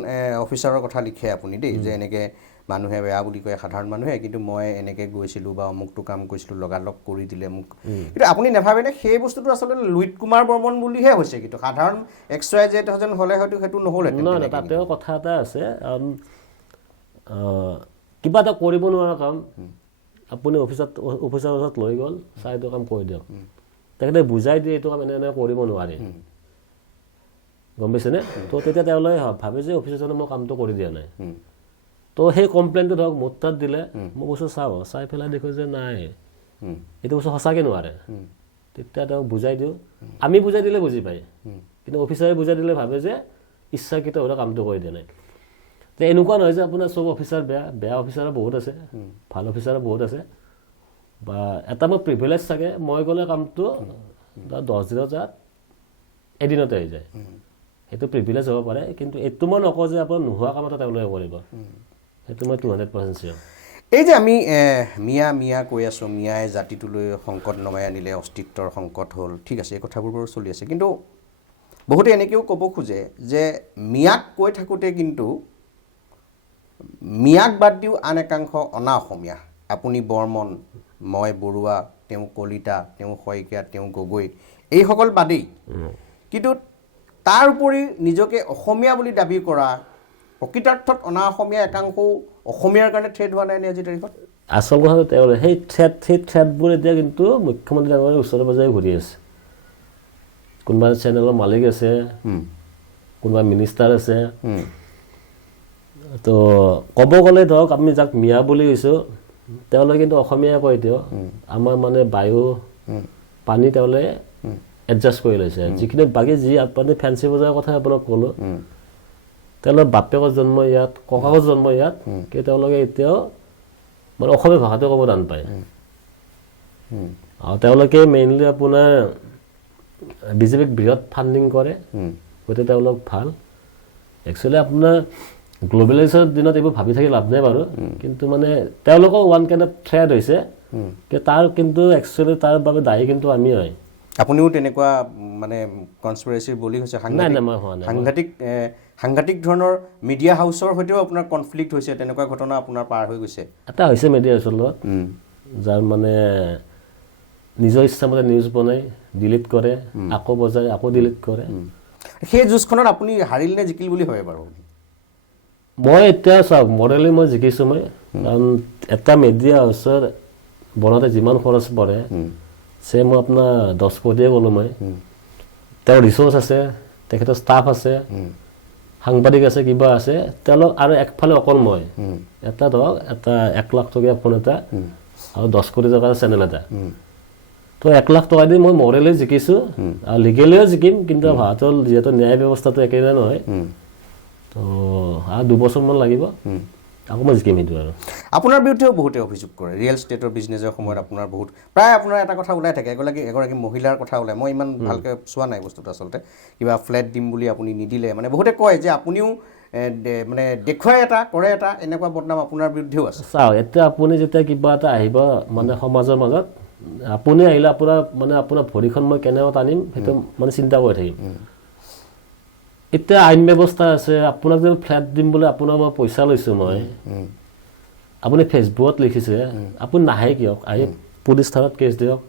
অফিচাৰৰ কথা লিখে আপুনি দেই যে এনেকৈ মানুহে বেয়া বুলি কয় সাধাৰণ মানুহে কিন্তু মই এনেকৈ গৈছিলোঁ বা অমুকটো কাম কৰিছিলোঁ লগালগ কৰি দিলে মোক কিন্তু আপুনি নাভাবেনে সেই বস্তুটো আচলতে লুইত কুমাৰ বৰ্মন বুলিহে হৈছে কিন্তু সাধাৰণ XYZ যেন হ'লে হয়তো সেইটো নহ'লেহেঁতেন নহয় তাতেও কথা এটা আছে কিবা এটা কৰিব নোৱাৰা কাম আপুনি অফিচাৰ ওচৰত লৈ গ'ল চাই এইটো কাম কৰি দিয়ক তেখেতে বুজাই দিয়ে এইটো কাম এনে কৰিব নোৱাৰি গম পাইছেনে তো তেতিয়া তেওঁলোকে ভাবে যে অফিচাৰজনে মই কামটো কৰি দিয়া নাই তো সেই কমপ্লেইনটো ধৰক মোৰ তাত দিলে মই বস্তু চাই পেলাই দেখোঁ যে নাই এইটো বস্তু সঁচাকৈ নোৱাৰে তেতিয়া তেওঁক বুজাই দিওঁ আমি বুজাই দিলে বুজি পায় কিন্তু অফিচাৰে বুজাই দিলে ভাবে যে ইচ্ছাকৃতভাৱে কামটো কৰি দিয়া নাই তো এনেকুৱা নহয় যে আপোনাৰ চব অফিচাৰ বেয়া অফিচাৰো বহুত আছে ভাল অফিচাৰো বহুত আছে বা এটা মোৰ প্ৰিভিলেজ থাকে মই গ'লে কামটো 10 দিনৰ জাত এদিনতে হৈ যায় সেইটো প্ৰিভিলেজ হ'ব পাৰে কিন্তু এইটো মই নকওঁ যে আপোনাৰ নোহোৱা কাম এটা তেওঁলোকে কৰিব সেইটো মই 200% চিয়ৰ এই যে আমি মিয়া কৈ আছোঁ মিয়াই জাতিটোলৈ সংকট নমাই আনিলে অস্তিত্বৰ সংকট হ'ল ঠিক আছে এই কথাবোৰ বাৰু চলি আছে কিন্তু বহুতে এনেকৈও ক'ব খোজে যে মিয়াক কৈ থাকোঁতে কিন্তু মিয়াক বাদ দিও আন একাংশ অনা অসমীয়া আপুনি বৰ্মন মই বৰুৱা তেওঁ কলিতা তেওঁ শইকীয়া তেওঁ গগৈ এইসকল বাদেই কিন্তু তাৰ উপৰি নিজকে অসমীয়া বুলি দাবী কৰা প্ৰকৃতাৰ্থত অনা অসমীয়া একাংশও অসমীয়াৰ কাৰণে থ্ৰেড হোৱা নাই নে আজিৰ তাৰিখত আচল কথাটো তেওঁ সেই থ্ৰেডবোৰ এতিয়া কিন্তু মুখ্যমন্ত্ৰী ডাঙৰীয়াৰ ওচৰে পাজৰে ঘূৰি আছে কোনোবা চেনেলৰ মালিক আছে কোনোবা মিনিষ্টাৰ আছে তো ক'ব গ'লে ধৰক আমি যাক মিয়া বুলি কৈছোঁ তেওঁলোকে কিন্তু অসমীয়া কয় তেওঁ আমাৰ মানে বায়ু পানী তেওঁলোকে এডজাষ্ট কৰি লৈছে যিখিনি বাকী যি আপুনি ফেঞ্চি বজাৰৰ কথা আপোনাক ক'লোঁ তেওঁলোকৰ বাপেকৰ জন্ম ইয়াত ককাকৰ জন্ম ইয়াত কিন্তু তেওঁলোকে এতিয়াও মানে অসমীয়া ভাষাটো ক'ব টান পায় আৰু তেওঁলোকে মেইনলি আপোনাৰ বিজেপিক বৃহৎ ফাণ্ডিং কৰে গতিকে তেওঁলোক ভাল একচুৱেলি আপোনাৰ গ্ল'বেলাইজেশ্যনৰ দিনত এইবোৰ ভাবি থাকি লাভ নাই বাৰু কিন্তু মানে তেওঁলোকৰ ওৱান কাইণ্ড অফ থ্ৰেড হৈছে তাৰ কিন্তু একচুৱেলি তাৰ বাবে দায়ী কিন্তু আমি হয় আপুনিও তেনেকুৱা মানে কনস্পিৰেচিৰ বলি হৈছে সাংঘাতিক ধৰণৰ মিডিয়া হাউচৰ সৈতেও আপোনাৰ কনফ্লিক্ট হৈছে তেনেকুৱা ঘটনা আপোনাৰ পাৰ হৈ গৈছে এটা হৈছে মিডিয়া হাউচৰ লগত যাৰ মানে নিজৰ ইচ্ছামতে নিউজ বনাই ডিলিট কৰে আকৌ বজাই আকৌ ডিলিট কৰে সেই যুঁজখনত আপুনি হাৰিল নে জিকিল বুলি ভাবে বাৰু মই এতিয়া চাওক মৰেলি মই জিকিছোঁ মই কাৰণ এটা মিডিয়া হাউচৰ বনাওঁতে যিমান খৰচ পৰে মই আপোনাৰ 10 কোটিয়ে ক'লোঁ মই তেওঁৰ ৰিচোৰ্চ আছে তেখেতৰ ষ্টাফ আছে সাংবাদিক আছে কিবা আছে তেওঁলোক আৰু একফালে অকল মই এটা ধৰক এটা 1 লাখ টকীয়া ফোন এটা আৰু 10 কোটি টকাৰ চেনেল এটা তো 1 লাখ টকা দি মই মৰেলি জিকিছোঁ আৰু লিগেলিও জিকিম কিন্তু ভাৰতৰ যিহেতু ন্যায় ব্যৱস্থাটো একেবাৰে নহয় তো আৰু 2 বছৰমান লাগিব আকৌ মই জিকিম সেইটো আৰু আপোনাৰ বিৰুদ্ধেও বহুতে অভিযোগ কৰে ৰিয়েল ষ্টেটৰ বিজনেছৰ সময়ত আপোনাৰ বহুত প্ৰায় আপোনাৰ এটা কথা ওলাই থাকে এগৰাকী মহিলাৰ কথা ওলাই মই ইমান ভালকৈ চোৱা নাই বস্তুটো আচলতে কিবা ফ্লেট দিম বুলি আপুনি নিদিলে মানে বহুতে কয় যে আপুনিও মানে দেখুৱাই এটা কৰে এটা এনেকুৱা বদনাম আপোনাৰ বিৰুদ্ধেও আছে চাওক এতিয়া আপুনি যেতিয়া কিবা এটা আহিব মানে সমাজৰ মাজত আপুনি আহিলে আপোনাৰ ভৰিখন মই কেনেকৈ টানিম সেইটো মানে চিন্তা কৰি থাকিম এতিয়া আইন ব্যৱস্থা আছে আপোনাক যদি ফ্লেট দিম বুলি আপোনাৰ মই পইচা লৈছোঁ মই আপুনি ফেচবুকত লিখিছে আপুনি নাহে কিয়ক আহি পুলিচ থানাত কেছ দিয়ক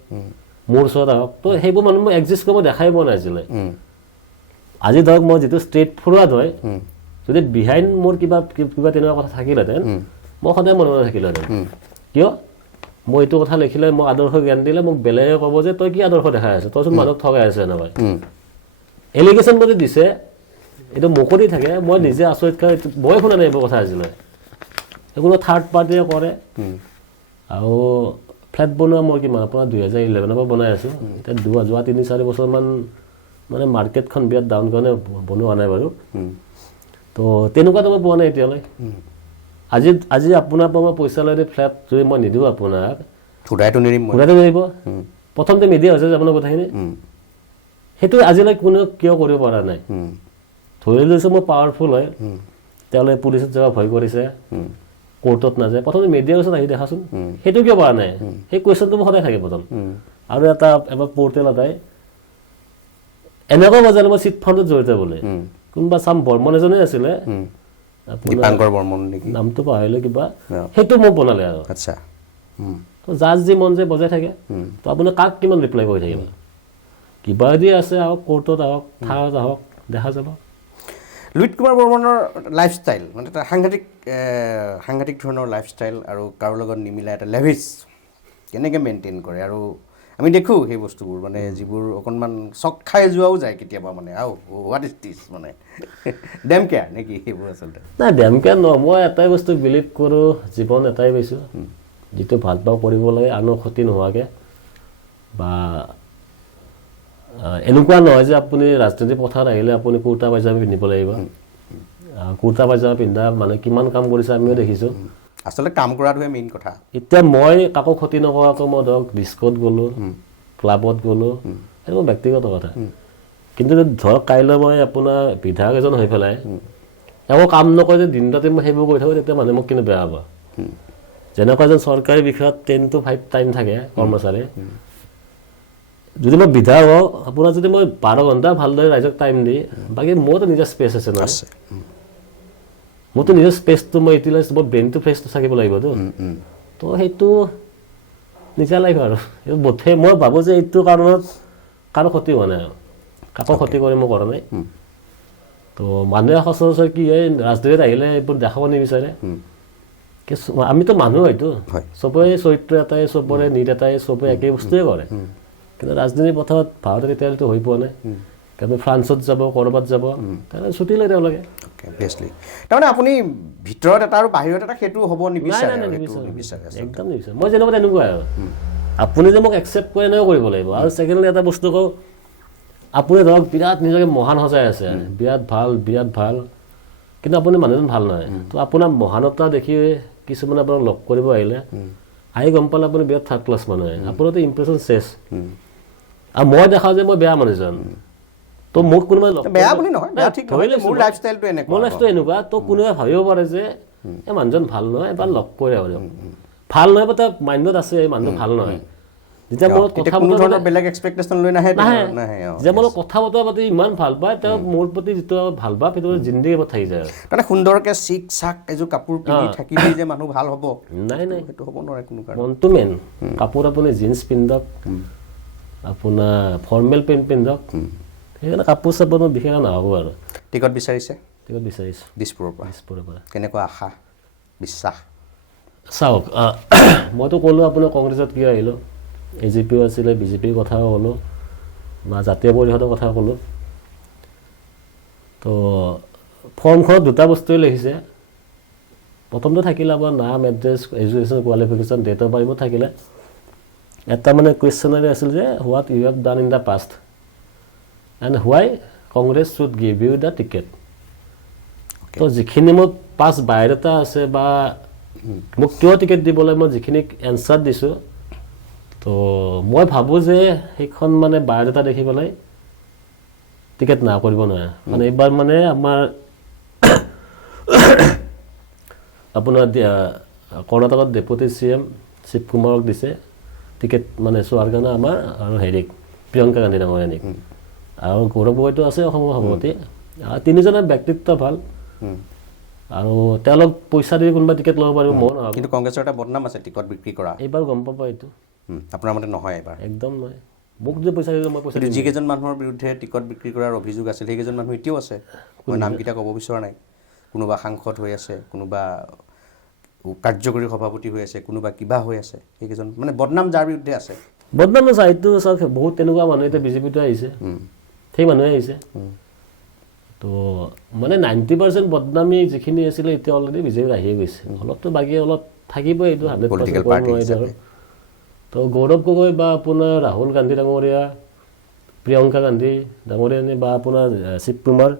মোৰ ওচৰত আহক তো সেইবোৰ মানুহ মই এক্সিষ্ট কৰিব দেখাই পোৱা নাছিলে আজি ধৰক মই যিটো ষ্ট্ৰেট ফৰৱাৰ্ড হয় যদি বিহাইণ্ড মোৰ কিবা তেনেকুৱা কথা থাকিলেহেঁতেন মই সদায় মনে মনে থাকিলোহেঁতেন কিয় মই এইটো কথা লিখিলে মোক আদৰ্শ জ্ঞান দিলে মোক বেলেগে ক'ব যে তই কি আদৰ্শ দেখাই আছে তইচোন মানুহক ঠগাই আছে এনেকৈ এলিগেশ্যন যদি দিছে এইটো মুকলি থাকে মই নিজে আচৰিত খাই মই শুনা নাই এইবোৰ কথা আজিলৈ কোনো থাৰ্ড পাৰ্টিয়ে কৰে আৰু ফ্লেট বনোৱা মই কিমান আপোনাৰ 2011 পৰা বনাই আছোঁ এতিয়া যোৱা 3-4 বছৰমান মানে মাৰ্কেটখন বিৰাট ডাউন কাৰণে বনোৱা নাই বাৰু তো তেনেকুৱাতো মই পোৱা নাই এতিয়ালৈ আজি আপোনাৰ পৰা মই পইচা লৈ ফ্লেট যদি মই নিদিওঁ আপোনাক ঘূৰাইতো নিদিম ঘূৰাইতো নিদিব প্ৰথমতে মিডিয়া হৈছে যে আপোনাৰ কথাখিনি সেইটো আজিলৈ কোনেও কিয় কৰিব পৰা নাই ধৰি লৈছোঁ মই পাৱাৰফুল হয় তেওঁলোকে পুলিচত যাব ভয় কৰিছে কোৰ্টত নাযায় প্ৰথমতে মিডিয়াৰ ওচৰত আহি দেখাচোন সেইটো কিয় পৰা নাই সেই কুৱেশ্যনটো মোৰ সদায় থাকে প্ৰথম আৰু এবাৰ পৰ্টেল এটাই এনেকুৱা বজালে মই চিট ফাণ্ডত জড়িত বোলে কোনোবা চাম বৰ্মন এজনে আছিলে দীপাংকৰ বৰ্মন নেকি নামটো পাহৰিলে কিবা সেইটো মোক বনালে আৰু আচ্ছা তো যাৰ যি মন যায় বজাই থাকে তো আপুনি কাক কিমান ৰিপ্লাই কৰি থাকিব কিবা যদি আছে আহক কোৰ্টত আহক থানাত আহক দেখা যাব লুইত কুমাৰ বৰ্মনৰ লাইফষ্টাইল মানে এটা সাংঘাতিক ধৰণৰ লাইফষ্টাইল আৰু কাৰো লগত নিমিলা এটা লেভিছ কেনেকৈ মেইনটেইন কৰে আৰু আমি দেখোঁ সেই বস্তুবোৰ মানে যিবোৰ অকণমান চক খাই যোৱাও যায় কেতিয়াবা মানে হোৱাট ইজ দিছ মানে ডেম কেয়াৰ নেকি সেইবোৰ আচলতে নাই ডেম কেয়াৰ নহয় মই এটাই বস্তু বিলিভ কৰোঁ জীৱন এটাই পাইছোঁ যিটো ভাল পাওঁ কৰিব লাগে আনৰ ক্ষতি নোহোৱাকৈ বা এনেকুৱা নহয় যে আপুনি ৰাজনীতি পথাৰত আহিলে আপুনি কুৰ্তা পাইজামা পিন্ধিব লাগিব কুৰ্তা পাইজামা পিন্ধা মানে কিমান কাম কৰিছে আমিও দেখিছোঁ আচলতে কাম কৰাটোহে মেইন কথা এতিয়া মই কাকো ক্ষতি নকৰাকৈ মই ধৰক ডিস্কত গ'লোঁ ক্লাবত গ'লোঁ সেইটো মোৰ ব্যক্তিগত কথা কিন্তু ধৰক কাইলৈ মই আপোনাৰ বিধায়ক এজন হৈ পেলাই একো কাম নকৰে যে দিন ৰাতি মই সেইবোৰ কৰি থাকোঁ তেতিয়া মানুহে মোক কিন্তু বেয়া হ'ব যেনেকুৱা এজন চৰকাৰী বিষয়ত 10 to 5 টাইম থাকে কৰ্মচাৰী যদি মই বিধায়ক হওঁ আপোনাৰ যদি মই 12 ঘণ্টা ভালদৰে ৰাইজক টাইম দি বাকী মোৰতো নিজৰ স্পেচ আছে নহয় মোৰতো নিজৰ স্পেচটো মই ইউটিলাইজ মোৰ ব্ৰেইনটো ফ্ৰেছটো থাকিব লাগিবতো তো সেইটো নিজা লাইফ আৰু বোধে মই ভাবোঁ যে এইটো কাৰণত কাৰো ক্ষতি হোৱা নাই কাকো ক্ষতি কৰি মই কৰা নাই তো মানুহে সচৰাচৰ কি হয় ৰাজনীতিত আহিলে এইবোৰ দেখাব নিবিচাৰে আমিতো মানুহ হয়তো চবৰে চৰিত্ৰ এটাই চবৰে নীত এটাই চবে একেই বস্তুৱে কৰে কিন্তু ৰাজনীতি পথাৰত ভাৰতত এতিয়ালৈতো হৈ পোৱা নাই কাৰণ ফ্ৰান্সত যাব ক'ৰবাত যাব তাৰমানে ছুটি লয় তেওঁলোকে তাৰমানে আপুনি ভিতৰত এটা আৰু বাহিৰত এটা সেইটো হ'ব নিবিচাৰে একদম নিবিচাৰে মই যেনেকুৱা তেনেকুৱাই আৰু আপুনি যে মোক একচেপ্ট কৰে এনেও কৰিব লাগিব আৰু ছেকেণ্ডলি এটা বস্তু কওঁ আপুনি ধৰক বিৰাট নিজকে মহান সজাই আছে বিৰাট ভাল কিন্তু আপুনি মানুহজন ভাল নহয় তো আপোনাৰ মহানতা দেখি কিছুমানে আপোনাক লগ কৰিব আহিলে আহি গম পালে আপুনি বিৰাট থাৰ্ড ক্লাছ মানুহে আপোনাৰতো ইম্প্ৰেশ্যন চেছ আৰু মই দেখাওঁ যে মই বেয়া মানুহজন তো মোক কোনোবাই বেয়া বুলি নহয় মোৰ লাইফষ্টাইলটো এনেকুৱা তো কোনোবাই ভাবিব পাৰে যে এই মানুহজন ভাল নহয় এবাৰ লগ কৰে আৰু ভাল নহয় বা তাৰ মাইণ্ডত আছে এই মানুহটো ভাল নহয় যেতিয়া মোৰ কথা বতৰা বেলেগ এক্সপেক্টেশ্যন লৈ নাহে যে মোৰ কথা বতৰা পাতি ইমান ভাল পায় তেওঁ মোৰ প্ৰতি যিটো ভাল পায় সেইটো জিন্দগী থাকি যায় মানে সুন্দৰকৈ চিক চাক এযোৰ কাপোৰ পিন্ধি থাকিলেই যে মানুহ ভাল হ'ব নাই সেইটো হ'ব নোৱাৰে কোনো কাৰণ মনটো মেইন কাপোৰ আপুনি জিন্স পিন্ধক আপোনাৰ ফৰ্মেল পেণ্ট পিন্ধক সেইকাৰণে কাপোৰ চাপোৰ বিশেষ নহ'ব আৰু টিকট বিচাৰিছোঁ দিছপুৰৰ পৰা কেনেকুৱা আশা বিশ্বাস চাওক মইতো ক'লোঁ আপোনাৰ কংগ্ৰেছত কিয় আহিলোঁ AGPও আছিলে BJPৰ কথাও ক'লোঁ বা জাতীয় পৰিষদৰ কথা ক'লোঁ তো ফৰ্মখনত দুটা বস্তুৱে লিখিছে প্ৰথমটো থাকিলে আপোনাৰ নাম address education qualification date of birth থাকিলে এটা মানে কুৱেশ্যনাৰী আছিল যে what you have done in the past and why Congress should give you the ticket তো যিখিনি মোৰ পাছ বায়'ডাটা আছে বা মোক কিয় টিকেট দিবলৈ মই যিখিনি এনচাৰ দিছোঁ তো মই ভাবোঁ যে সেইখন মানে বায়'ডাটা দেখি পেলাই টিকেট না কৰিব নোৱাৰে মানে এইবাৰ মানে আমাৰ আপোনাৰ কৰ্ণাটকত ডেপুটি CM শিৱ কুমাৰক দিছে টিকেট মানে চোৱাৰ কাৰণে আমাৰ আৰু হেৰিক প্ৰিয়ংকা গান্ধী ডাঙৰীয়ানীক আৰু গৌৰৱ গগৈটো আছে অসমৰ সভাপতি তিনিজনৰ ব্যক্তিত্ব ভাল আৰু তেওঁলোক পইচা দি কোনোবা টিকেট ল'ব পাৰিব মই নহয় কিন্তু কংগ্ৰেছৰ এটা বদনাম আছে টিকট বিক্ৰী কৰা এইবাৰ গম পাব এইটো আপোনাৰ মতে নহয় এইবাৰ একদম নহয় মোক যে পইচা দিলোঁ মই পইচা যিকেইজন মানুহৰ বিৰুদ্ধে টিকট বিক্ৰী কৰাৰ অভিযোগ আছিল সেইকেইজন মানুহ এতিয়াও আছে মই নামকেইটা ক'ব বিচৰা নাই কোনোবা সাংসদ হৈ আছে কোনোবা কাৰ্যকৰী সভাপতি হৈ আছে কোনোবা কিবা হৈ আছে সেইকেইজন মানে বদনাম যাৰ বিৰুদ্ধে আছে বদনাম আছে এইটো চাওক বহুত তেনেকুৱা মানুহ এতিয়া BJPটো আহিছে সেই মানুহে আহিছে তো মানে 90% বদনামী যিখিনি আছিলে এতিয়া অলৰেডি BJPত আহিয়ে গৈছে অলপতো বাকী অলপ থাকিবই এইটো 100% তো গৌৰৱ গগৈ বা আপোনাৰ ৰাহুল গান্ধী ডাঙৰীয়া প্ৰিয়ংকা গান্ধী ডাঙৰীয়ানী বা আপোনাৰ শিৱ কুমাৰ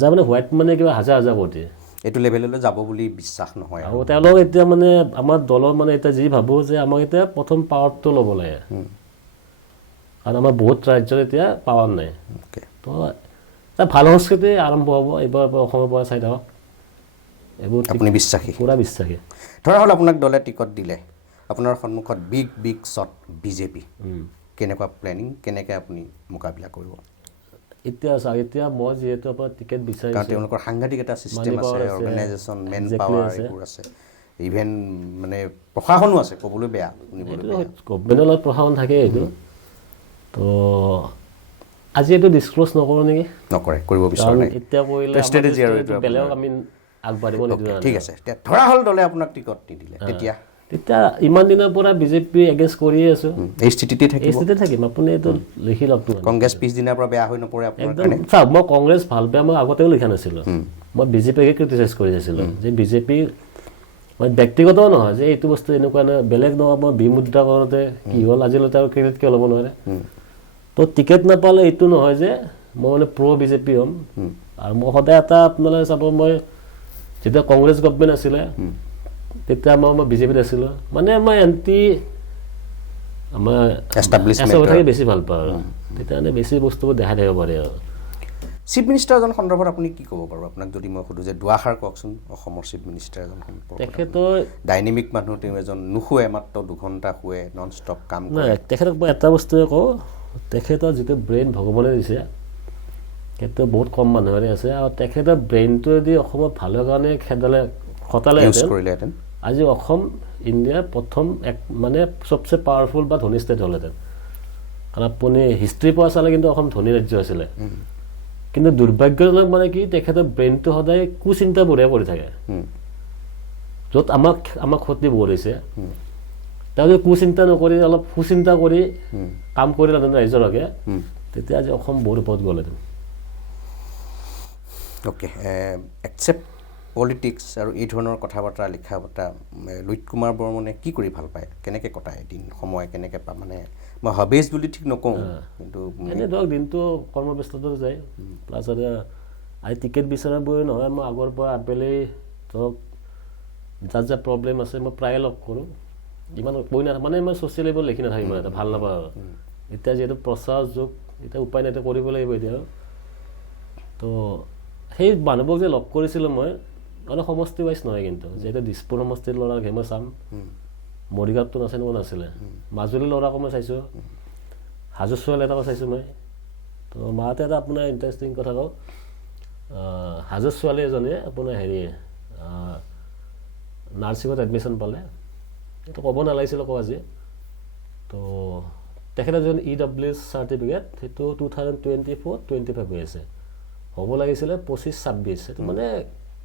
যাৰ মানে হোৱাইট মানে কিবা হাজাৰ হাজাৰ ভোট দিয়ে এইটো লেভেললৈ যাব বুলি বিশ্বাস নহয় আৰু তেওঁলোক এতিয়া মানে আমাৰ দলৰ মানে এতিয়া যি ভাবোঁ যে আমাক এতিয়া প্ৰথম পাৱাৰটো ল'ব লাগে কাৰণ আমাৰ বহুত ৰাজ্যত এতিয়া পাৱাৰ নাই তো এটা ভাল সংস্কৃতি আৰম্ভ হ'ব এইবাৰ অসমৰ পৰা চাই থাকক এইবোৰ আপুনি বিশ্বাসী পূৰা বিশ্বাসী ধৰা হ'ল আপোনাক দলে টিকট দিলে আপোনাৰ সন্মুখত বিগ শ্বট বিজেপি কেনেকুৱা প্লেনিং কেনেকৈ আপুনি মোকাবিলা কৰিব এতিয়া চাওক এতিয়া মই যিহেতু আপোনাৰ টিকেট কাৰণ বিচাৰিছোঁ তেওঁলোকৰ সাংঘাতিক এটা ছিষ্টেম আছে অৰ্গেনাইজেশ্যন মেন পাৱাৰ এইবোৰ আছে ইভেন মানে প্ৰশাসনো আছে ক'বলৈ বেয়া শুনিবলৈ বেয়া গভমেণ্টৰ লগত প্ৰশাসন থাকে এইটো তো আজি এইটো ডিছক্ল'জ নকৰোঁ নেকি নকৰে কৰিব বিচৰা নাই এতিয়া কৰিলে ষ্ট্ৰেটেজি আৰু এইটো বেলেগক আমি আগবাঢ়িব নিদিওঁ ঠিক আছে ধৰা হ'ল দলে আপোনাক টিকট নিদিলে তেতিয়া ইমান দিনৰ পৰা বিজেপি এগেইনষ্ট কৰিয়ে আছোঁ এই স্থিতিতে থাকিব এই স্থিতিতে থাকিম আপুনি এইটো লিখি লওক কংগ্ৰেছ পিছদিনাৰ পৰা বেয়া হৈ নপৰে আপোনাৰ একদম চাওক মই কংগ্ৰেছ ভাল বেয়া মই আগতেও লিখা নাছিলোঁ মই বিজেপিকে ক্ৰিটিচাইজ কৰি আছিলোঁ যে বিজেপি মই ব্যক্তিগতও নহয় যে এইটো বস্তু এনেকুৱা নহয় বেলেগ নহয় মই বিমুদ্ৰা কৰোঁতে কি হ'ল আজিলৈকে আৰু ক্ৰেডিট কিয় ল'ব নোৱাৰে তো টিকেট নাপালে এইটো নহয় যে মই মানে প্ৰ' বিজেপি হ'ম আৰু মই সদায় এটা আপোনালোকে চাব মই যেতিয়া কংগ্ৰেছ গভমেণ্ট আছিলে তেতিয়া মই বিজেপিত আছিলোঁ মানে মই এণ্টি আমাৰ থাকি বেছি ভাল পাওঁ আৰু তেতিয়া মানে বেছি বস্তুবোৰ দেখাই থাকিব পাৰে আৰু চিফ মিনিষ্টাৰজন সন্দৰ্ভত আপুনি কি ক'ব পাৰোঁ আপোনাক যদি মই সোধোঁ যে দুআষাৰ কওকচোন অসমৰ চিফ মিনিষ্টাৰ এজন তেখেতৰ ডাইনেমিক মানুহ তেওঁ এজন নুশুৱে মাত্ৰ 2 ঘণ্টা শুৱে নন ষ্টপ কাম কৰে তেখেতক মই এটা বস্তুৱে কওঁ তেখেতৰ যিটো ব্ৰেইন ভগৱানে দিছে সেইটো বহুত কম মানুহৰে আছে আৰু তেখেতৰ ব্ৰেইনটো যদি অসমত ভালৰ কাৰণে খটালেহেঁতেন আজি অসম ইণ্ডিয়াৰ প্ৰথম এক মানে চবচে পাৱাৰফুল বা ধনী ষ্টেট হ'লহেঁতেন কাৰণ আপুনি হিষ্ট্ৰীৰ পৰা চালে কিন্তু অসম ধনী ৰাজ্য আছিলে কিন্তু দুৰ্ভাগ্যজনক মানে কি তেখেতৰ ব্ৰেইনটো সদায় কুচিন্তাবোৰহে কৰি থাকে য'ত আমাক ক্ষতি বহুত হৈছে তেওঁ যদি কুচিন্তা নকৰি অলপ সুচিন্তা কৰি কাম কৰিলেহেঁতেন ৰাইজৰ হকে তেতিয়া আজি অসম বহুত ওপৰত গ'লহেঁতেন অ'কে একচেপ্ট পলিটিক্স আৰু এই ধৰণৰ কথা বতৰা লিখা বতৰা লুইত কুমাৰ বৰ্মনে কি কৰি ভাল পায় কেনেকৈ কটায় দিন সময় কেনেকৈ মানে মই হবিজ বুলি ঠিক নকওঁ কিন্তু এনেই ধৰক দিনটো কৰ্মব্যস্ততা যায় প্লাছ আজি টিকেট বিচৰাবোৰে নহয় মই আগৰ পৰা আবেলি ধৰক যাৰ প্ৰব্লেম আছে মই প্ৰায়ে লগ কৰোঁ ইমান কৈ মানে মই ছ'চিয়েল এইবোৰ লিখি নাথাকিম এটা ভাল নাপাওঁ আৰু এতিয়া যিহেতু প্ৰচাৰ যুগ এতিয়া উপায় নাই কৰিব লাগিব এতিয়া তো সেই মানুহবোৰক যে লগ কৰিছিলোঁ মই মানে সমষ্টি ৱাইজ নহয় কিন্তু যিহেতু দিছপুৰ সমষ্টিৰ ল'ৰাকহে মই চাম মৰিগাঁৱততো নাছিলে মাজুলীৰ ল'ৰাকো মই চাইছোঁ হাজো ছোৱালী এটাকো চাইছোঁ মই তো মাহঁতে এটা আপোনাৰ ইণ্টাৰেষ্টিং কথা কওঁ হাজো ছোৱালী এজনীয়ে আপোনাৰ নাৰ্ছিঙত এডমিশ্যন পালে এইটো ক'ব নালাগিছিল আকৌ আজি তো তেখেতৰ যোন EWS চাৰ্টিফিকেট সেইটো 2024-25 হৈ আছে হ'ব লাগিছিলে 25-26 সেইটো মানে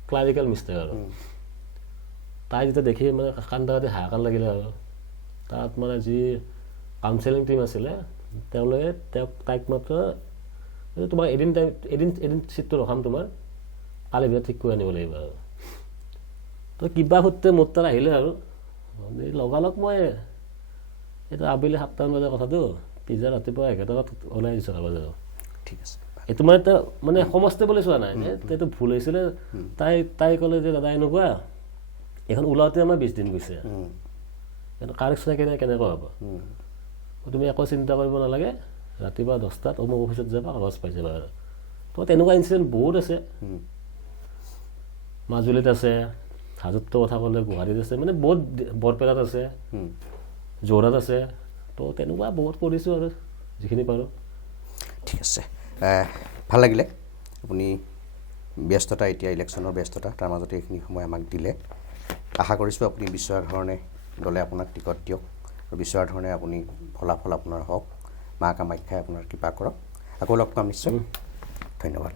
ক্লাৰিকেল মিষ্টেক আৰু তাই যেতিয়া দেখি মানে কান্দা কাটি হাহাকাৰ লাগিলে আৰু তাত মানে যি কাউন্সেলিং টিম আছিলে তেওঁলোকে তাইক মাত্ৰ তোমাক এদিন চিটটো ৰখাম তোমাৰ কালি ভিতৰত ঠিক কৰি আনিব লাগিব আৰু তো কিবা সূত্ৰে মোৰ তাত আহিলে আৰু লগালগ মই এইটো আবেলি 7টামান বজাৰ কথাটো পিজ্জা ৰাতিপুৱা 11টা বজাত ওলাই দিছোঁ কাগজত ঠিক আছে এইটো মানে সমষ্টি বুলি চোৱা নাই এইটো ভুল হৈছিলে তাই ক'লে যে দাদা এনেকুৱা এখন ওলাওঁতে আমাৰ 20 দিন গৈছে কিন্তু কাৰেক্ট কেনেকৈ হ'ব তুমি একো চিন্তা কৰিব নালাগে ৰাতিপুৱা 10টাত অমুক অফিচত যাবা কাগজ পাই যাবা আৰু তো তেনেকুৱা ইনচিডেণ্ট বহুত আছে মাজুলীত আছে হাজোতটো কথা ক'লে গুৱাহাটীত আছে মানে বহুত বৰপেটাত আছে যোৰহাট আছে তো তেনেকুৱা বহুত কৰিছোঁ আৰু যিখিনি পাৰোঁ ঠিক আছে ভাল লাগিলে আপুনি ব্যস্ততা এতিয়া ইলেকশ্যনৰ ব্যস্ততা তাৰ মাজতে এইখিনি সময় আমাক দিলে আশা কৰিছোঁ আপুনি বিচৰা ধৰণে দলে আপোনাক টিকট দিয়ক আৰু বিচৰা ধৰণে আপুনি ফলাফল আপোনাৰ হওক মা কামাখ্যাই আপোনাৰ কৃপা কৰক আকৌ লগ পাম নিশ্চয় ধন্যবাদ